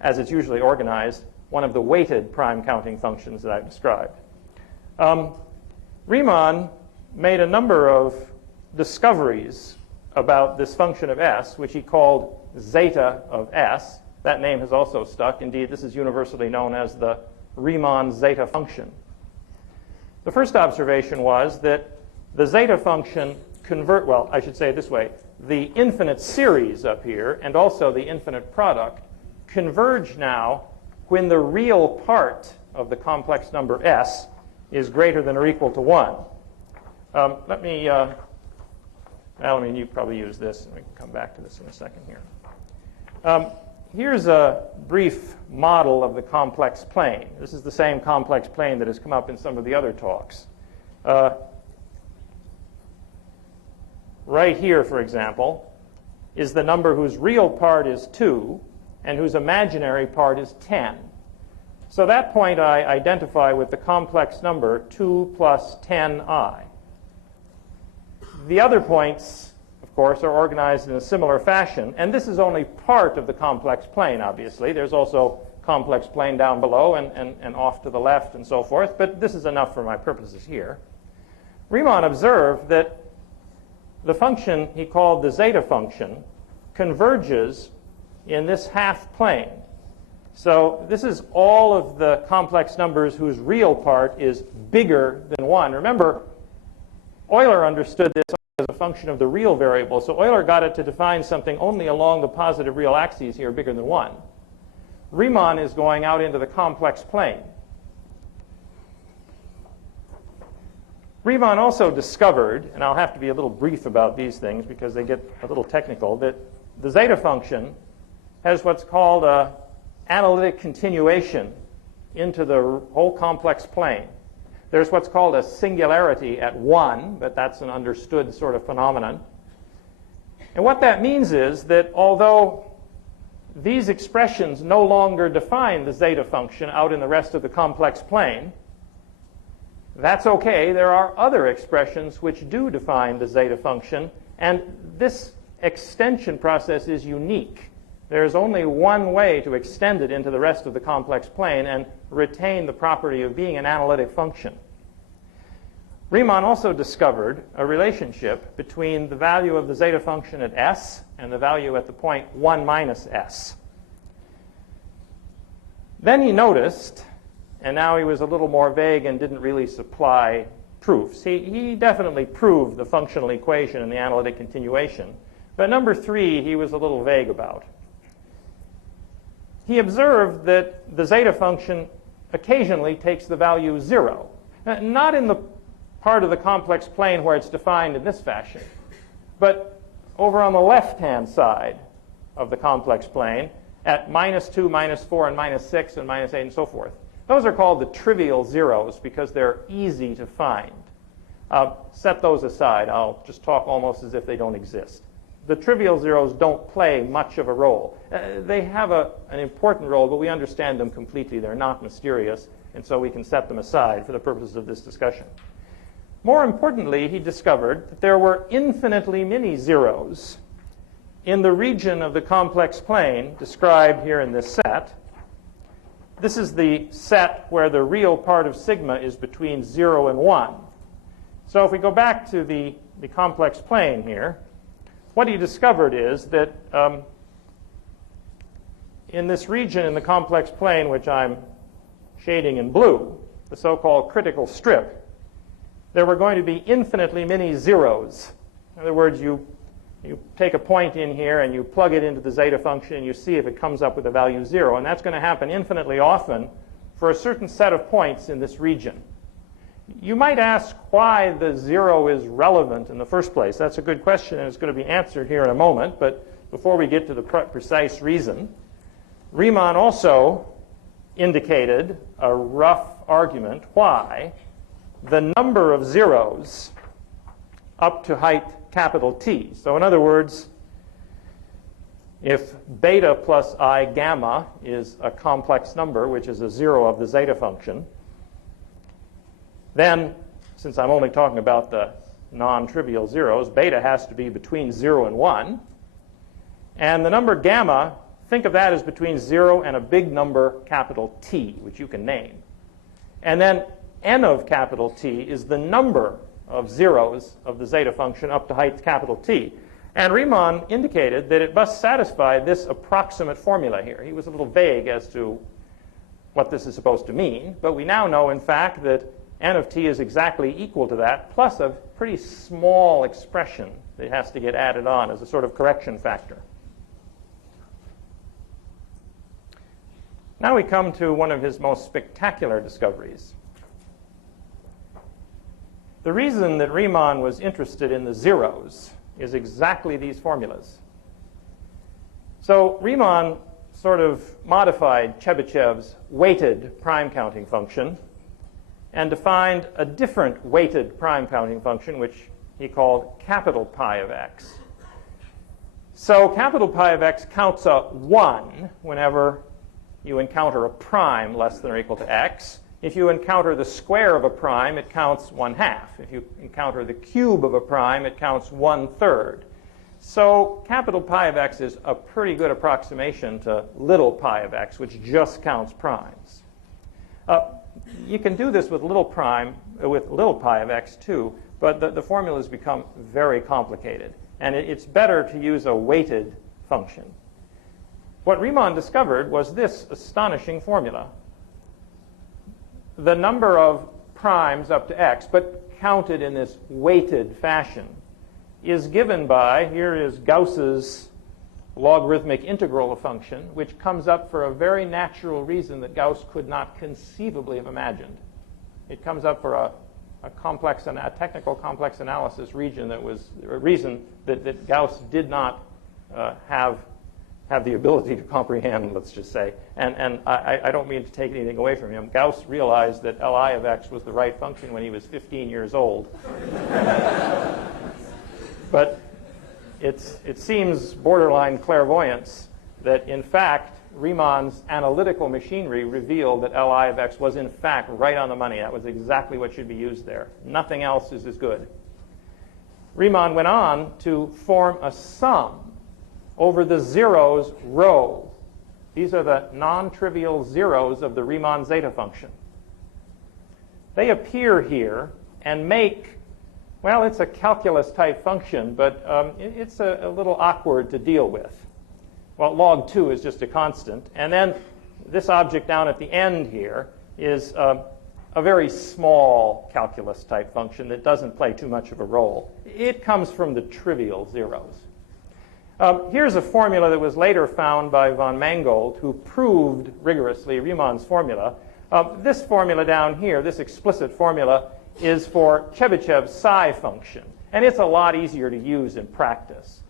as it's usually organized, one of the weighted prime counting functions that I've described. Riemann made a number of discoveries about this function of s, which he called zeta of s. That name has also stuck. Indeed, this is universally known as the Riemann zeta function. The first observation was that the zeta function well, I should say it this way. The infinite series up here and also the infinite product converge now when the real part of the complex number s is greater than or equal to 1. Let me, you probably use this, and we can come back to this in a second here. Here's a brief model of the complex plane. This is the same complex plane that has come up in some of the other talks. Right here, for example, is the number whose real part is 2 and whose imaginary part is 10. So that point I identify with the complex number 2 plus 10i. The other points, of course, are organized in a similar fashion, and this is only part of the complex plane, obviously. There's also complex plane down below and off to the left and so forth, but this is enough for my purposes here. Riemann observed that the function he called the zeta function converges in this half plane. So this is all of the complex numbers whose real part is bigger than 1. Remember, Euler understood this as a function of the real variable, so Euler got it to define something only along the positive real axes here bigger than 1. Riemann is going out into the complex plane. Riemann also discovered, and I'll have to be a little brief about these things because they get a little technical, that the zeta function has what's called an analytic continuation into the whole complex plane. There's what's called a singularity at 1, but that's an understood sort of phenomenon. And what that means is that although these expressions no longer define the zeta function out in the rest of the complex plane, that's okay. There are other expressions which do define the zeta function, and this extension process is unique. There's only one way to extend it into the rest of the complex plane and retain the property of being an analytic function. Riemann also discovered a relationship between the value of the zeta function at s and the value at the point 1 minus s. Then he noticed, and now he was a little more vague and didn't really supply proofs. He definitely proved the functional equation and the analytic continuation. But number 3, he was a little vague about. He observed that the zeta function occasionally takes the value 0. Not in the part of the complex plane where it's defined in this fashion, but over on the left-hand side of the complex plane at -2, -4, and -6, and -8, and so forth. Those are called the trivial zeros because they're easy to find. Set those aside. I'll just talk almost as if they don't exist. The trivial zeros don't play much of a role. They have an important role, but we understand them completely. They're not mysterious, and so we can set them aside for the purposes of this discussion. More importantly, he discovered that there were infinitely many zeros in the region of the complex plane described here in this set. This is the set where the real part of sigma is between 0 and 1. So if we go back to the complex plane here, what he discovered is that in this region in the complex plane, which I'm shading in blue, the so-called critical strip, there were going to be infinitely many zeros. In other words, you take a point in here and you plug it into the zeta function and you see if it comes up with a value 0. And that's going to happen infinitely often for a certain set of points in this region. You might ask why the 0 is relevant in the first place. That's a good question, and it's going to be answered here in a moment. But before we get to the precise reason, Riemann also indicated a rough argument why the number of zeros up to height capital T. So in other words, if beta plus I gamma is a complex number, which is a 0 of the zeta function, then, since I'm only talking about the non-trivial zeros, beta has to be between 0 and 1. And the number gamma, think of that as between 0 and a big number, capital T, which you can name. And then n of capital T is the number of zeros of the zeta function up to height capital T. And Riemann indicated that it must satisfy this approximate formula here. He was a little vague as to what this is supposed to mean, but we now know, in fact, that n of t is exactly equal to that, plus a pretty small expression that has to get added on as a sort of correction factor. Now we come to one of his most spectacular discoveries. The reason that Riemann was interested in the zeros is exactly these formulas. So Riemann sort of modified Chebyshev's weighted prime counting function and defined a different weighted prime counting function, which he called capital pi of x. So capital pi of x counts a 1 whenever you encounter a prime less than or equal to x. If you encounter the square of a prime, it counts 1/2. If you encounter the cube of a prime, it counts 1/3. So capital pi of x is a pretty good approximation to little pi of x, which just counts primes. You can do this with little pi of x too, but the formulas become very complicated, and it's better to use a weighted function. What Riemann discovered was this astonishing formula. The number of primes up to x, but counted in this weighted fashion, is given by, here is Gauss's logarithmic integral function, which comes up for a very natural reason that Gauss could not conceivably have imagined. It comes up for a technical complex analysis region that was a reason that Gauss did not have the ability to comprehend, let's just say. And I don't mean to take anything away from him. Gauss realized that Li of x was the right function when he was 15 years old. But it seems borderline clairvoyance that, in fact, Riemann's analytical machinery revealed that Li of x was, in fact, right on the money. That was exactly what should be used there. Nothing else is as good. Riemann went on to form a sum over the zeros row. These are the non-trivial zeros of the Riemann zeta function. They appear here and make, well, it's a calculus-type function, but it's a little awkward to deal with. Well, log 2 is just a constant. And then this object down at the end here is a very small calculus-type function that doesn't play too much of a role. It comes from the trivial zeros. Here's a formula that was later found by von Mangold, who proved rigorously Riemann's formula. This formula down here, this explicit formula, is for Chebyshev's psi function. And it's a lot easier to use in practice.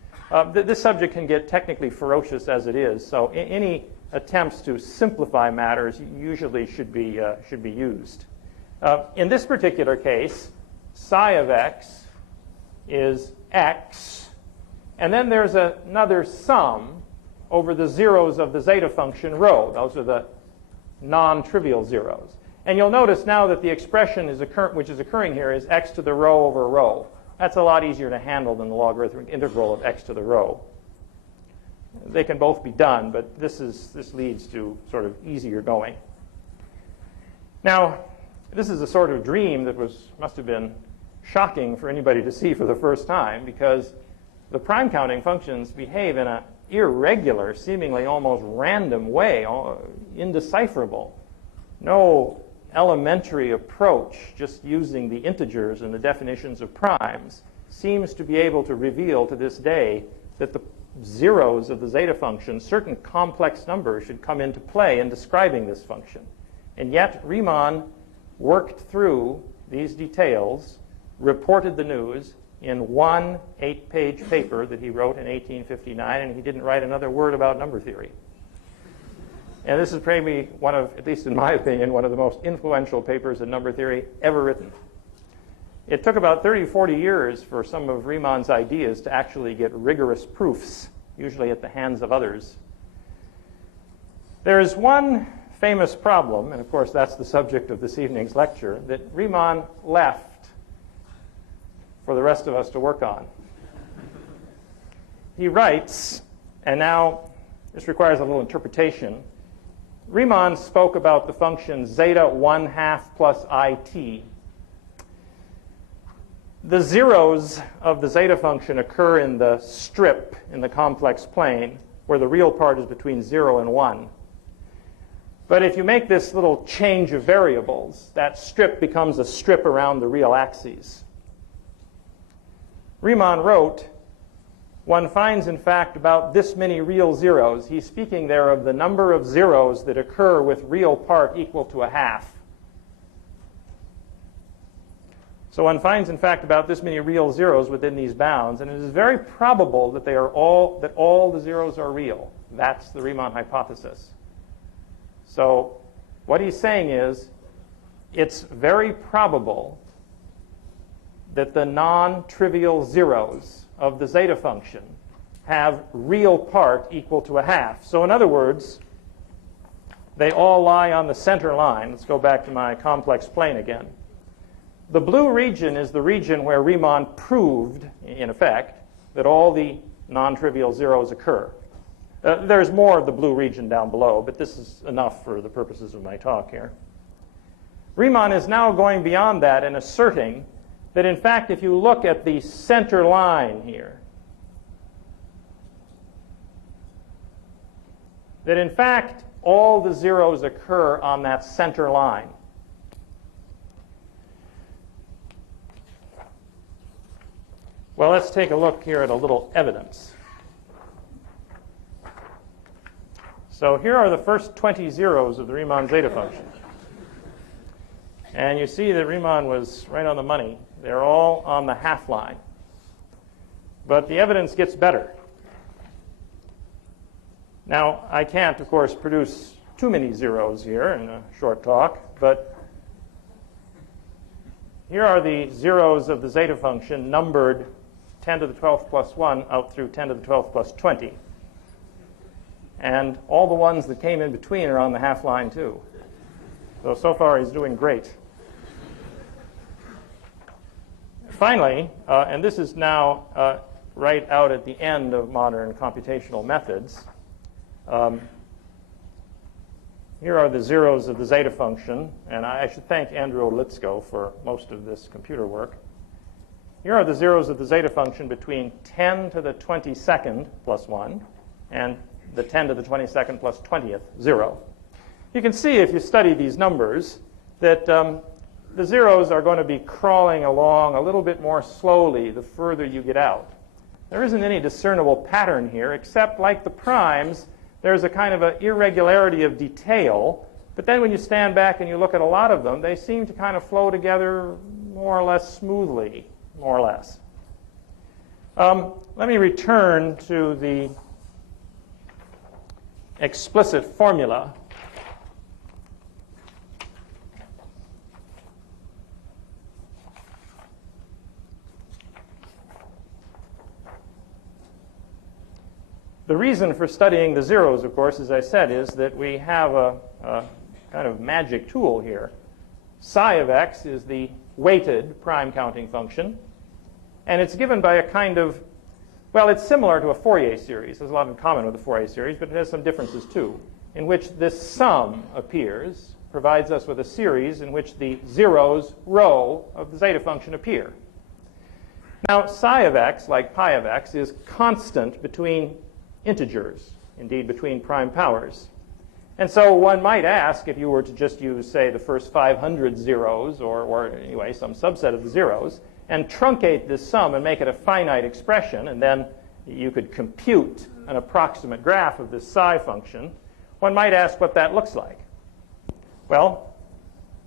This subject can get technically ferocious as it is, so any attempts to simplify matters usually should be used. In this particular case, psi of x is x, and then there's another sum over the zeros of the zeta function rho. Those are the non-trivial zeros. And you'll notice now that the expression which is occurring here is x to the rho over rho. That's a lot easier to handle than the logarithmic integral of x to the rho. They can both be done, but this leads to sort of easier going. Now, this is a sort of dream that must have been shocking for anybody to see for the first time, because the prime counting functions behave in an irregular, seemingly almost random way, indecipherable. No elementary approach, just using the integers and the definitions of primes, seems to be able to reveal to this day that the zeros of the zeta function, certain complex numbers, should come into play in describing this function. And yet Riemann worked through these details, reported the news in one 8-page paper that he wrote in 1859, and he didn't write another word about number theory. And this is probably one of, at least in my opinion, one of the most influential papers in number theory ever written. It took about 30 or 40 years for some of Riemann's ideas to actually get rigorous proofs, usually at the hands of others. There is one famous problem, and of course that's the subject of this evening's lecture, that Riemann left for the rest of us to work on. He writes, and now this requires a little interpretation, Riemann spoke about the function zeta 1/2 plus it. The zeros of the zeta function occur in the strip in the complex plane where the real part is between 0 and 1. But if you make this little change of variables, that strip becomes a strip around the real axes. Riemann wrote, one finds, in fact, about this many real zeros. He's speaking there of the number of zeros that occur with real part equal to a half. So one finds, in fact, about this many real zeros within these bounds, and it is very probable that all the zeros are real. That's the Riemann hypothesis. So what he's saying is, it's very probable that the non-trivial zeros of the zeta function have real part equal to a half. So in other words, they all lie on the center line. Let's go back to my complex plane again. The blue region is the region where Riemann proved, in effect, that all the non-trivial zeros occur. There's more of the blue region down below, but this is enough for the purposes of my talk here. Riemann is now going beyond that and asserting that, in fact, if you look at the center line here, that, in fact, all the zeros occur on that center line. Well, let's take a look here at a little evidence. So here are the first 20 zeros of the Riemann zeta function. And you see that Riemann was right on the money. They're all on the half line. But the evidence gets better. Now, I can't, of course, produce too many zeros here in a short talk, but here are the zeros of the zeta function numbered 10 to the 12th plus 1 out through 10 to the 12th plus 20. And all the ones that came in between are on the half line too. So far he's doing great. Finally, and this is now right out at the end of modern computational methods, here are the zeros of the zeta function, and I should thank Andrew Olitzko for most of this computer work. Here are the zeros of the zeta function between 10 to the 22nd plus 1 and the 10 to the 22nd plus 20th, 0. You can see, if you study these numbers, that the zeros are going to be crawling along a little bit more slowly the further you get out. There isn't any discernible pattern here, except like the primes, there's a kind of an irregularity of detail. But then when you stand back and you look at a lot of them, they seem to kind of flow together more or less smoothly, more or less. Let me return to the explicit formula. The reason for studying the zeros, of course, as I said, is that we have a kind of magic tool here. Psi of x is the weighted prime counting function, and it's given by a kind of, well, it's similar to a Fourier series. There's a lot in common with the Fourier series, but it has some differences too, in which this sum appears, provides us with a series in which the zeros row of the zeta function appear. Now, psi of x, like pi of x, is constant between integers, indeed between prime powers. And so one might ask, if you were to just use, say, the first 500 zeros, or anyway, some subset of the zeros, and truncate this sum and make it a finite expression, and then you could compute an approximate graph of this psi function, one might ask what that looks like. Well,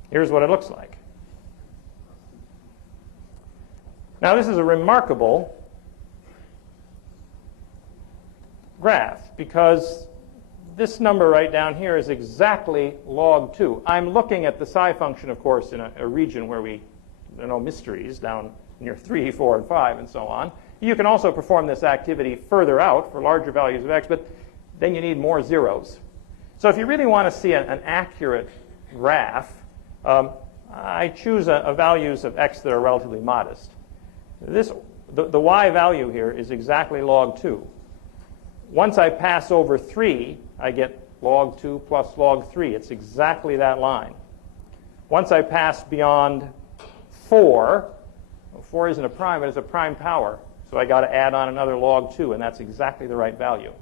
here's what it looks like. Now, this is a remarkable graph, because this number right down here is exactly log 2. I'm looking at the psi function, of course, in a region where there are no mysteries, down near 3, 4, and 5, and so on. You can also perform this activity further out for larger values of x, but then you need more zeros. So if you really want to see an accurate graph, I choose values of x that are relatively modest. The y value here is exactly log 2. Once I pass over 3, I get log 2 plus log 3. It's exactly that line. Once I pass beyond 4, Well, 4 isn't a prime, it is a prime power. So I got to add on another log 2, and that's exactly the right value.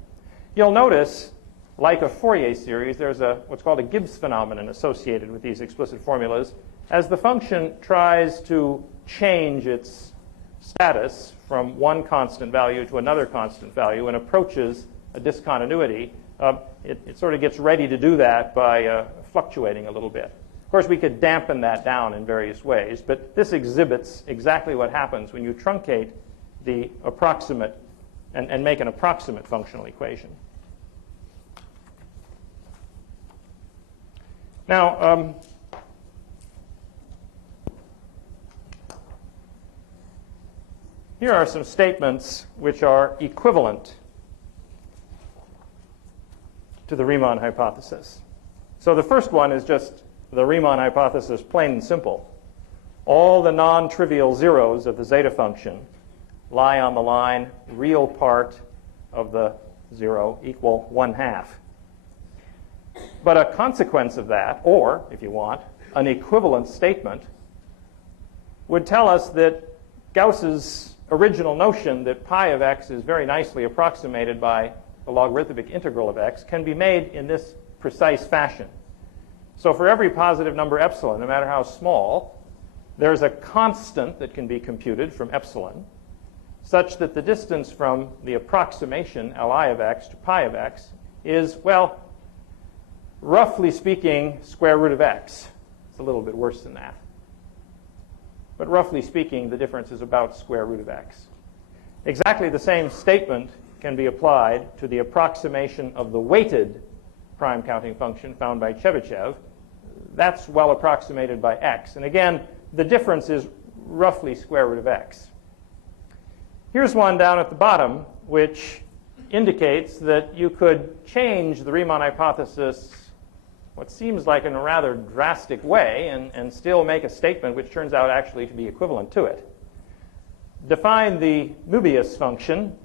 You'll notice, like a Fourier series, there's what's called a Gibbs phenomenon associated with these explicit formulas. As the function tries to change its status from one constant value to another constant value and approaches a discontinuity, it sort of gets ready to do that by fluctuating a little bit. Of course, we could dampen that down in various ways, but this exhibits exactly what happens when you truncate the approximate and make an approximate functional equation. Now, here are some statements which are equivalent to the Riemann hypothesis. So the first one is just the Riemann hypothesis, plain and simple. All the non-trivial zeros of the zeta function lie on the line real part of the 0 equal 1/2. But a consequence of that, or, if you want, an equivalent statement, would tell us that Gauss's original notion that pi of x is very nicely approximated by the logarithmic integral of x can be made in this precise fashion. So for every positive number epsilon, no matter how small, there's a constant that can be computed from epsilon, such that the distance from the approximation Li of x to pi of x is, well, roughly speaking, square root of x. It's a little bit worse than that. But roughly speaking, the difference is about square root of x. Exactly the same statement can be applied to the approximation of the weighted prime counting function found by Chebyshev. That's well approximated by x. And again, the difference is roughly square root of x. Here's one down at the bottom which indicates that you could change the Riemann hypothesis what seems like in a rather drastic way and still make a statement which turns out actually to be equivalent to it. Define the Möbius function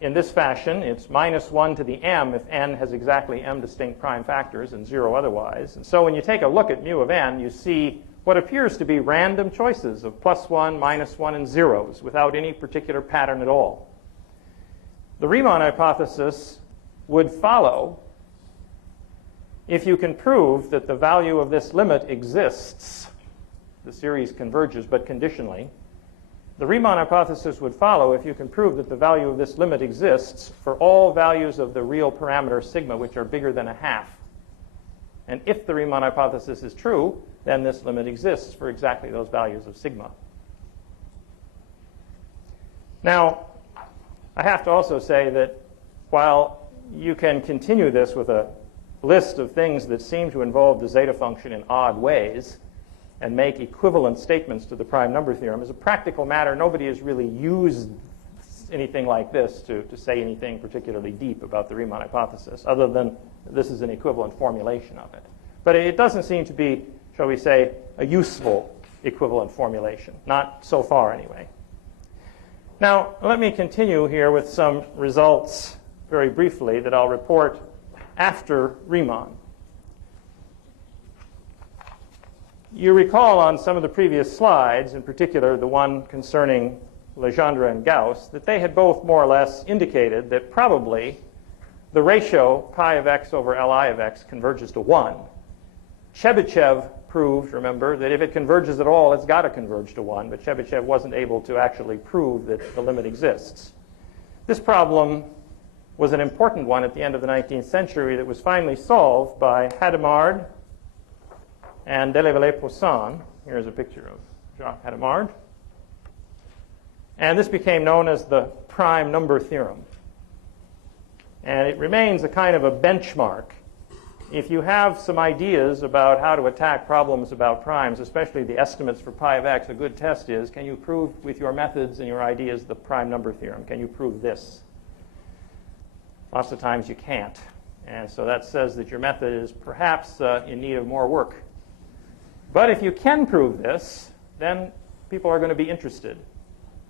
in this fashion. It's -1 to the m if n has exactly m distinct prime factors and 0 otherwise. And so when you take a look at mu of n, you see what appears to be random choices of +1, -1, and zeros without any particular pattern at all. The Riemann hypothesis would follow if you can prove that the value of this limit exists. The series converges, but conditionally. The Riemann hypothesis would follow if you can prove that the value of this limit exists for all values of the real parameter sigma, which are bigger than 1/2. And if the Riemann hypothesis is true, then this limit exists for exactly those values of sigma. Now, I have to also say that while you can continue this with a list of things that seem to involve the zeta function in odd ways and make equivalent statements to the prime number theorem, as a practical matter, nobody has really used anything like this to say anything particularly deep about the Riemann hypothesis, other than this is an equivalent formulation of it. But it doesn't seem to be, shall we say, a useful equivalent formulation. Not so far, anyway. Now, let me continue here with some results very briefly that I'll report after Riemann. You recall on some of the previous slides, in particular the one concerning Legendre and Gauss, that they had both more or less indicated that probably the ratio pi of x over Li of x converges to 1. Chebyshev proved, remember, that if it converges at all, it's got to converge to 1, but Chebyshev wasn't able to actually prove that the limit exists. This problem was an important one at the end of the 19th century that was finally solved by Hadamard and Delavalle-Poisson. Here's a picture of Jacques Hadamard. And this became known as the prime number theorem. And it remains a kind of a benchmark. If you have some ideas about how to attack problems about primes, especially the estimates for pi of x, a good test is, can you prove with your methods and your ideas the prime number theorem? Can you prove this? Lots of times you can't. And so that says that your method is perhaps in need of more work. But if you can prove this, then people are going to be interested.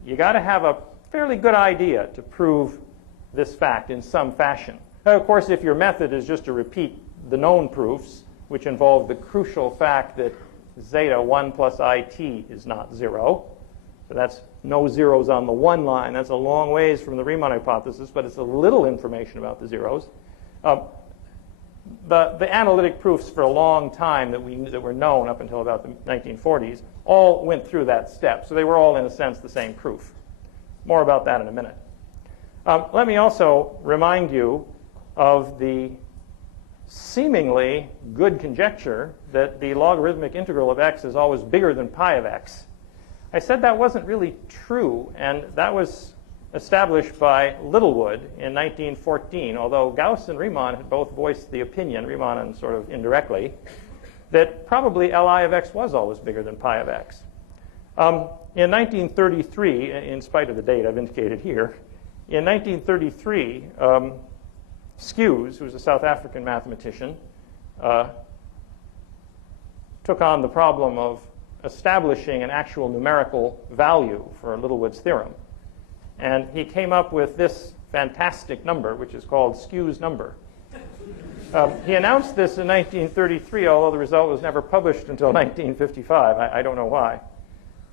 You got to have a fairly good idea to prove this fact in some fashion. Now, of course, if your method is just to repeat the known proofs, which involve the crucial fact that zeta 1 plus it is not 0. So that's no zeros on the 1 line. That's a long ways from the Riemann hypothesis, but it's a little information about the zeros. The analytic proofs for a long time that were known up until about the 1940s all went through that step. So they were all, in a sense, the same proof. More about that in a minute. Let me also remind you of the seemingly good conjecture that the logarithmic integral of x is always bigger than pi of x. I said that wasn't really true, and that was established by Littlewood in 1914, although Gauss and Riemann had both voiced the opinion, Riemann and sort of indirectly, that probably Li of x was always bigger than pi of x. In 1933, in spite of the date I've indicated here, in 1933, Skewes, who was a South African mathematician, took on the problem of establishing an actual numerical value for Littlewood's theorem. And he came up with this fantastic number, which is called Skewes' number. He announced this in 1933, although the result was never published until 1955. I don't know why.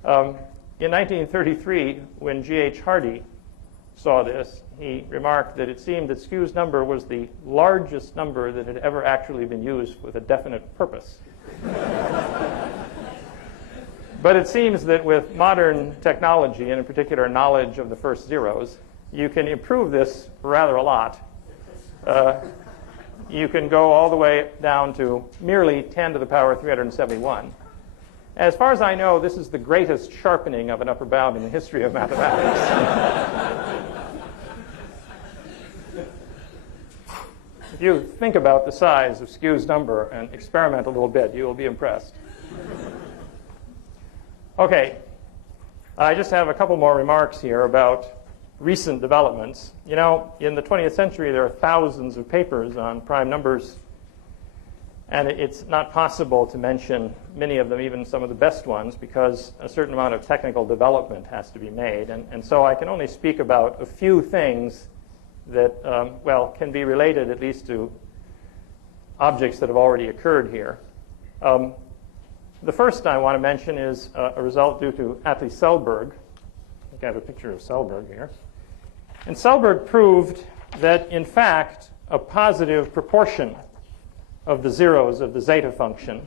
In 1933, when G.H. Hardy saw this, he remarked that it seemed that Skewes' number was the largest number that had ever actually been used with a definite purpose. But it seems that with modern technology, and in particular knowledge of the first zeros, you can improve this rather a lot. You can go all the way down to merely 10 to the power 371. As far as I know, this is the greatest sharpening of an upper bound in the history of mathematics. If you think about the size of Skewes' number and experiment a little bit, you will be impressed. Okay, I just have a couple more remarks here about recent developments. You know, in the 20th century, there are thousands of papers on prime numbers, and it's not possible to mention many of them, even some of the best ones, because a certain amount of technical development has to be made. And so I can only speak about a few things that, well, can be related at least to objects that have already occurred here. The first I want to mention is a result due to Atle Selberg. I think I have a picture of Selberg here. And Selberg proved that, in fact, a positive proportion of the zeros of the zeta function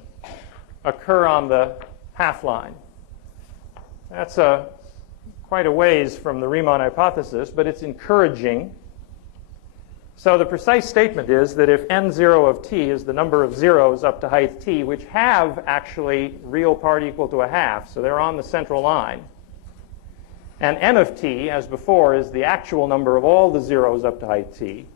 occur on the half-line. That's quite a ways from the Riemann hypothesis, but it's encouraging. So the precise statement is that if n0 of t is the number of zeros up to height t, which have actually real part equal to a half, so they're on the central line, and n of t, as before, is the actual number of all the zeros up to height t,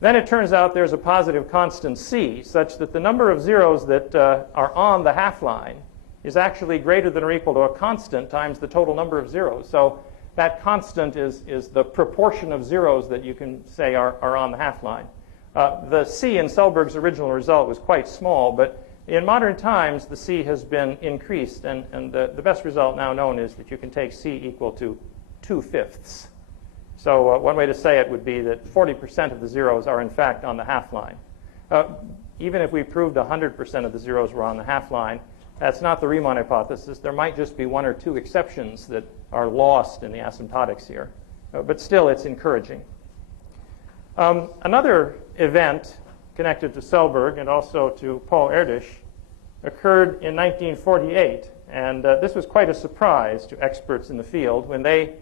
then it turns out there's a positive constant c, such that the number of zeros that are on the half-line is actually greater than or equal to a constant times the total number of zeros. So that constant is the proportion of zeros that you can say are on the half-line. The c in Selberg's original result was quite small, but in modern times, the c has been increased, and the best result now known is that you can take c equal to 2/5. So one way to say it would be that 40% of the zeros are in fact on the half-line. Even if we proved 100% of the zeros were on the half-line, that's not the Riemann hypothesis. There might just be one or two exceptions that are lost in the asymptotics here. But still, it's encouraging. Another event connected to Selberg and also to Paul Erdős occurred in 1948. And this was quite a surprise to experts in the field when they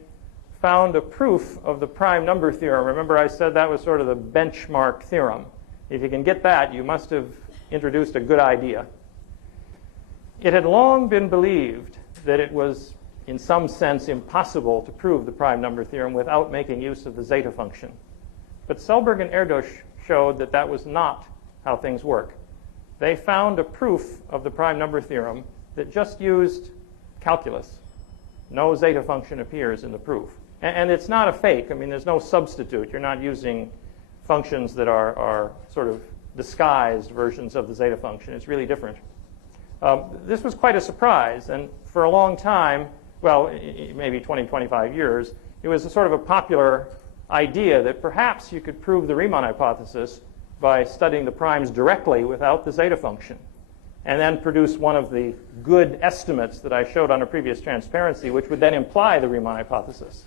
found a proof of the prime number theorem. Remember, I said that was sort of the benchmark theorem. If you can get that, you must have introduced a good idea. It had long been believed that it was, in some sense, impossible to prove the prime number theorem without making use of the zeta function. But Selberg and Erdős showed that that was not how things work. They found a proof of the prime number theorem that just used calculus. No zeta function appears in the proof. And it's not a fake. I mean, there's no substitute. You're not using functions that are sort of disguised versions of the zeta function. It's really different. This was quite a surprise, and for a long time, well, maybe 20, 25 years, it was a sort of a popular idea that perhaps you could prove the Riemann hypothesis by studying the primes directly without the zeta function. and then produce one of the good estimates that I showed on a previous transparency, which would then imply the Riemann hypothesis.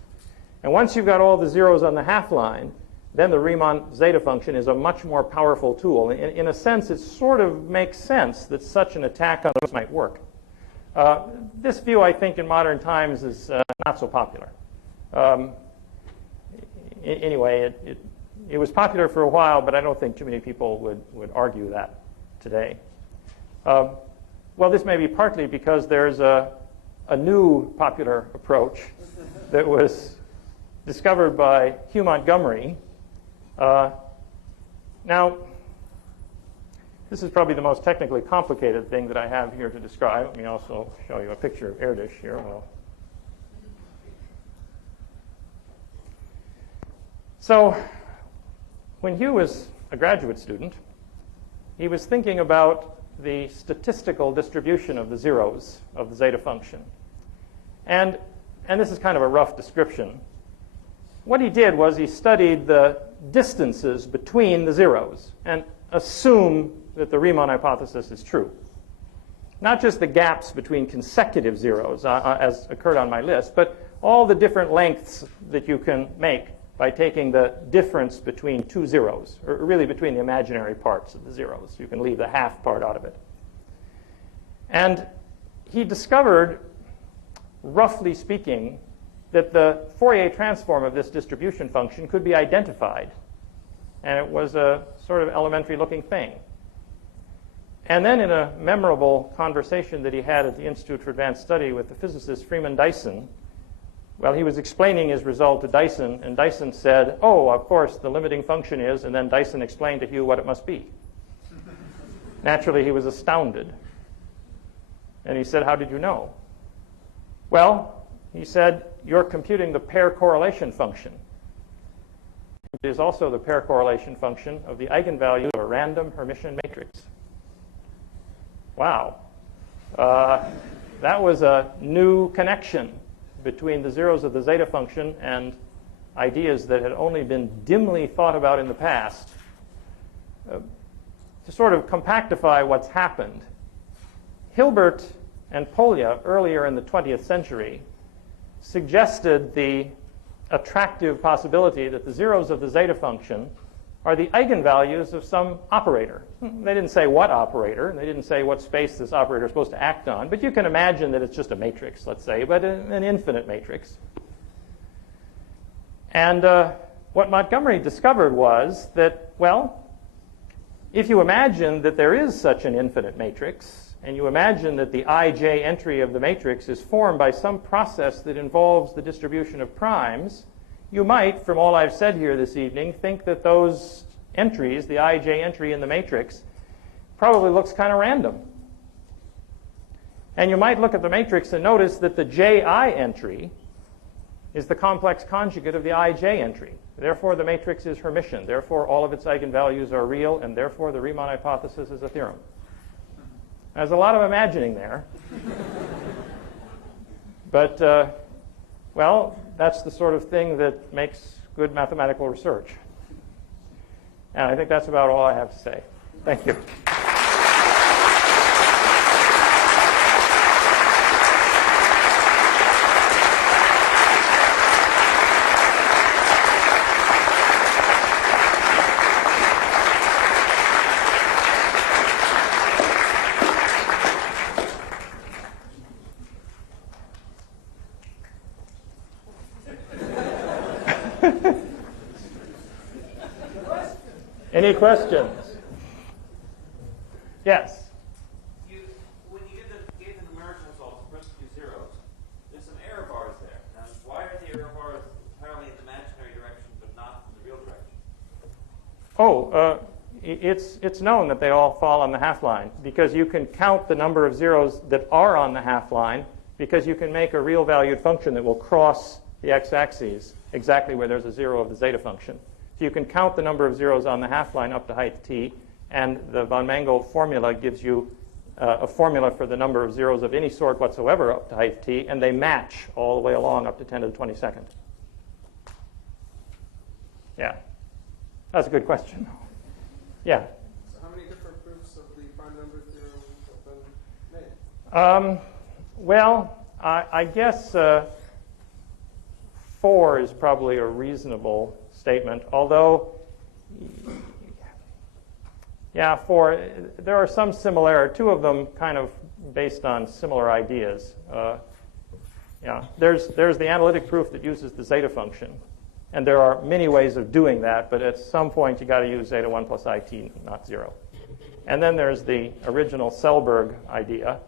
And once you've got all the zeros on the half-line, then the Riemann zeta function is a much more powerful tool. In a sense, it sort of makes sense that such an attack on those might work. This view, I think, in modern times is not so popular. Anyway, it was popular for a while, but I don't think too many people would argue that today. Well, this may be partly because there's a new popular approach that was discovered by Hugh Montgomery. Now, this is probably the most technically complicated thing that I have here to describe. Let me also show you a picture of Erdős here. So, when Hugh was a graduate student, he was thinking about the statistical distribution of the zeros of the zeta function. And this is kind of a rough description. What he did was he studied the distances between the zeros and assumed that the Riemann hypothesis is true. Not just the gaps between consecutive zeros, as occurred on my list, but all the different lengths that you can make by taking the difference between two zeros, or really between the imaginary parts of the zeros. You can leave the half part out of it. And he discovered, roughly speaking, that the Fourier transform of this distribution function could be identified. And it was a sort of elementary looking thing. And then in a memorable conversation that he had at the Institute for Advanced Study with the physicist Freeman Dyson, well, he was explaining his result to Dyson, and Dyson said, oh, of course, the limiting function is, and then Dyson explained to Hugh what it must be. Naturally, he was astounded. And he said, how did you know? Well, he said, you're computing the pair correlation function. It is also the pair correlation function of the eigenvalue of a random Hermitian matrix. Wow. That was a new connection between the zeros of the zeta function and ideas that had only been dimly thought about in the past. To sort of compactify what's happened, Hilbert and Polya earlier in the 20th century suggested the attractive possibility that the zeros of the zeta function are the eigenvalues of some operator. They didn't say what operator, they didn't say what space this operator is supposed to act on, but you can imagine that it's just a matrix, let's say, but an infinite matrix. And what Montgomery discovered was that, well, if you imagine that there is such an infinite matrix, and you imagine that the ij entry of the matrix is formed by some process that involves the distribution of primes, you might, from all I've said here this evening, think that those entries, the ij entry in the matrix, probably looks kind of random. And you might look at the matrix and notice that the ji entry is the complex conjugate of the ij entry. Therefore, the matrix is Hermitian. Therefore, all of its eigenvalues are real, and therefore the Riemann hypothesis is a theorem. There's a lot of imagining there. But, well, that's the sort of thing that makes good mathematical research. And I think that's about all I have to say. Thank you. Any questions? Yes? When you gave the numerical results, first few zeros, there's some error bars there. Now, why are the error bars entirely in the imaginary direction but not in the real direction? Oh, it's known that they all fall on the half-line because you can count the number of zeros that are on the half-line because you can make a real-valued function that will cross the x-axis exactly where there's a zero of the zeta function. So you can count the number of zeros on the half-line up to height t, and the von Mangold formula gives you a formula for the number of zeros of any sort whatsoever up to height t, and they match all the way along up to 10 to the 22nd. Yeah. That's a good question. Yeah. So how many different proofs of the prime number theorem of Well, I guess 4 is probably a reasonable statement, although, yeah, 4, there are some similarity, 2 of them kind of based on similar ideas. Yeah, there's the analytic proof that uses the zeta function, and there are many ways of doing that, but at some point you got to use zeta 1 plus it, not 0. And then there's the original Selberg idea.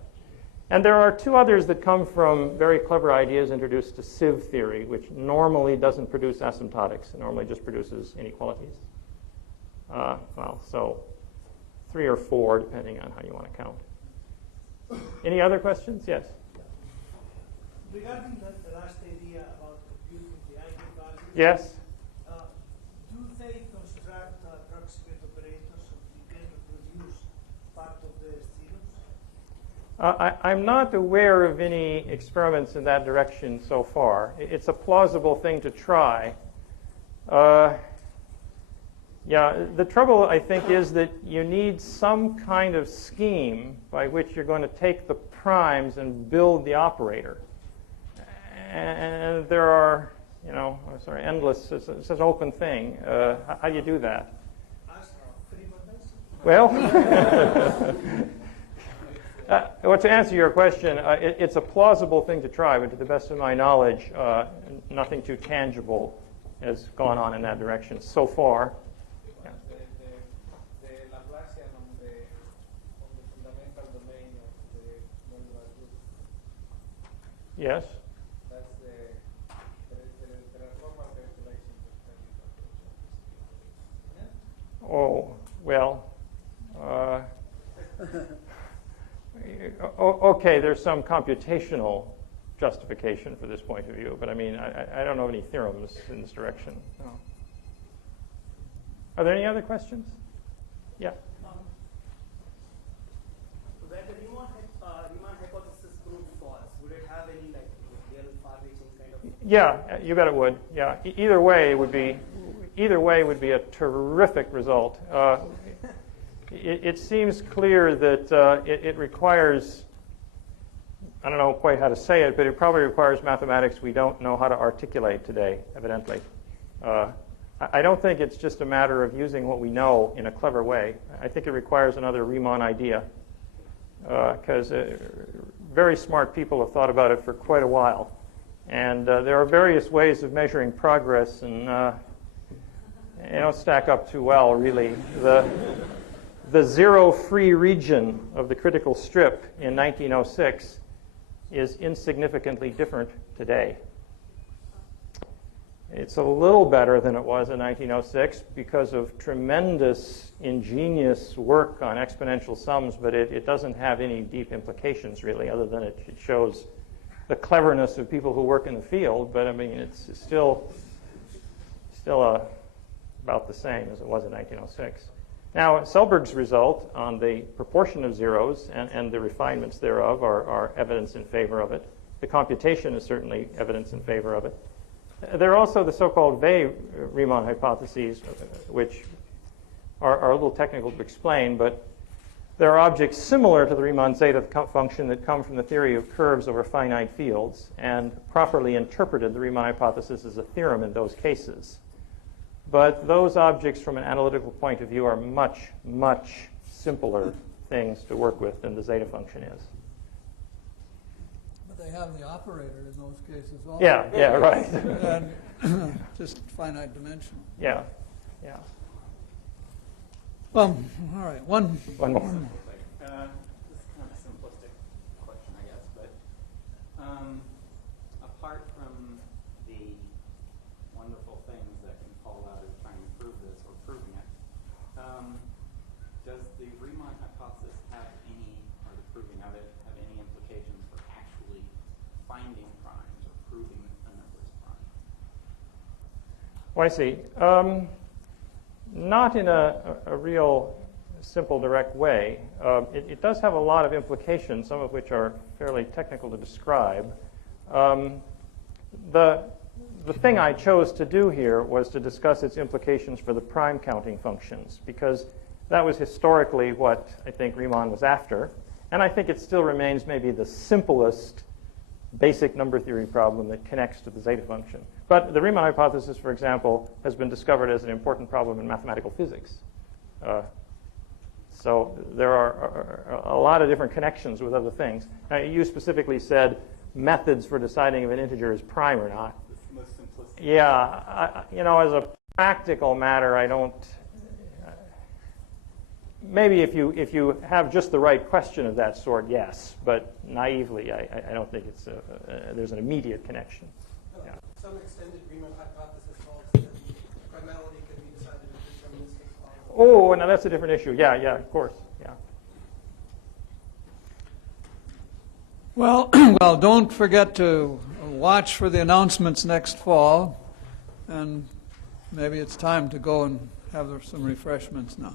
And there are 2 others that come from very clever ideas introduced to sieve theory, which normally doesn't produce asymptotics. It normally just produces inequalities. Well, so 3 or 4, depending on how you want to count. Any other questions? Yes? Regarding the last idea about computing the eigenvalues, Yes? do they construct approximate operators so you can reproduce part of the theorems? I'm not aware of any experiments in that direction so far. It's a plausible thing to try. Yeah, the trouble, I think, is that you need some kind of scheme by which you're going to take the primes and build the operator. And there are, endless, it's an open thing. How do you do that? Well, well, to answer your question, it's a plausible thing to try, but to the best of my knowledge, nothing too tangible has gone on in that direction so far. Yeah. The Laplacian on the fundamental domain of the modular group. Yes? That's the transformal calculation that Oh, well. Okay, there's some computational justification for this point of view, but I mean, I don't know of any theorems in this direction. No. Are there any other questions? Yeah. Where the Riemann hypothesis proved false, would it have any real far-reaching kind of? Yeah, you bet it would. Yeah, either way would be a terrific result. It seems clear that it requires, I don't know quite how to say it, but it probably requires mathematics we don't know how to articulate today, evidently. I don't think it's just a matter of using what we know in a clever way. I think it requires another Riemann idea, because very smart people have thought about it for quite a while. And there are various ways of measuring progress, and they don't stack up too well, really. The zero-free region of the critical strip in 1906 is insignificantly different today. It's a little better than it was in 1906 because of tremendous, ingenious work on exponential sums, but it doesn't have any deep implications, really, other than it shows the cleverness of people who work in the field. But, I mean, it's still about the same as it was in 1906. Now, Selberg's result on the proportion of zeros and the refinements thereof are evidence in favor of it. The computation is certainly evidence in favor of it. There are also the so-called Riemann hypotheses, which are a little technical to explain, but there are objects similar to the Riemann zeta function that come from the theory of curves over finite fields, and properly interpreted, the Riemann hypothesis is a theorem in those cases. But those objects, from an analytical point of view, are much, much simpler things to work with than the zeta function is. But they have the operator in those cases also. Yeah, right. And just finite dimensional. Yeah. Well, all right, one One more. This is kind of a simplistic question, I guess, but apart from the wonderful things that can fall out of trying to prove this or proving it, does the Riemann hypothesis have any, or the proving of it, have any implications for actually finding primes or proving a number's prime? Well, I see. Not in a real simple, direct way. It does have a lot of implications, some of which are fairly technical to describe. The thing I chose to do here was to discuss its implications for the prime counting functions, because that was historically what I think Riemann was after. And I think it still remains maybe the simplest basic number theory problem that connects to the zeta function. But the Riemann hypothesis, for example, has been discovered as an important problem in mathematical physics. So there are a lot of different connections with other things. Now, you specifically said methods for deciding if an integer is prime or not. The most simplistic. Yeah, as a practical matter, I don't. Maybe if you have just the right question of that sort, yes. But naively, I don't think there's an immediate connection. Yeah. Some extended Riemann hypothesis holds that primality can be decided in deterministic form. Oh, now that's a different issue. Yeah, of course. Yeah. Well, don't forget to watch for the announcements next fall, and maybe it's time to go and have some refreshments now.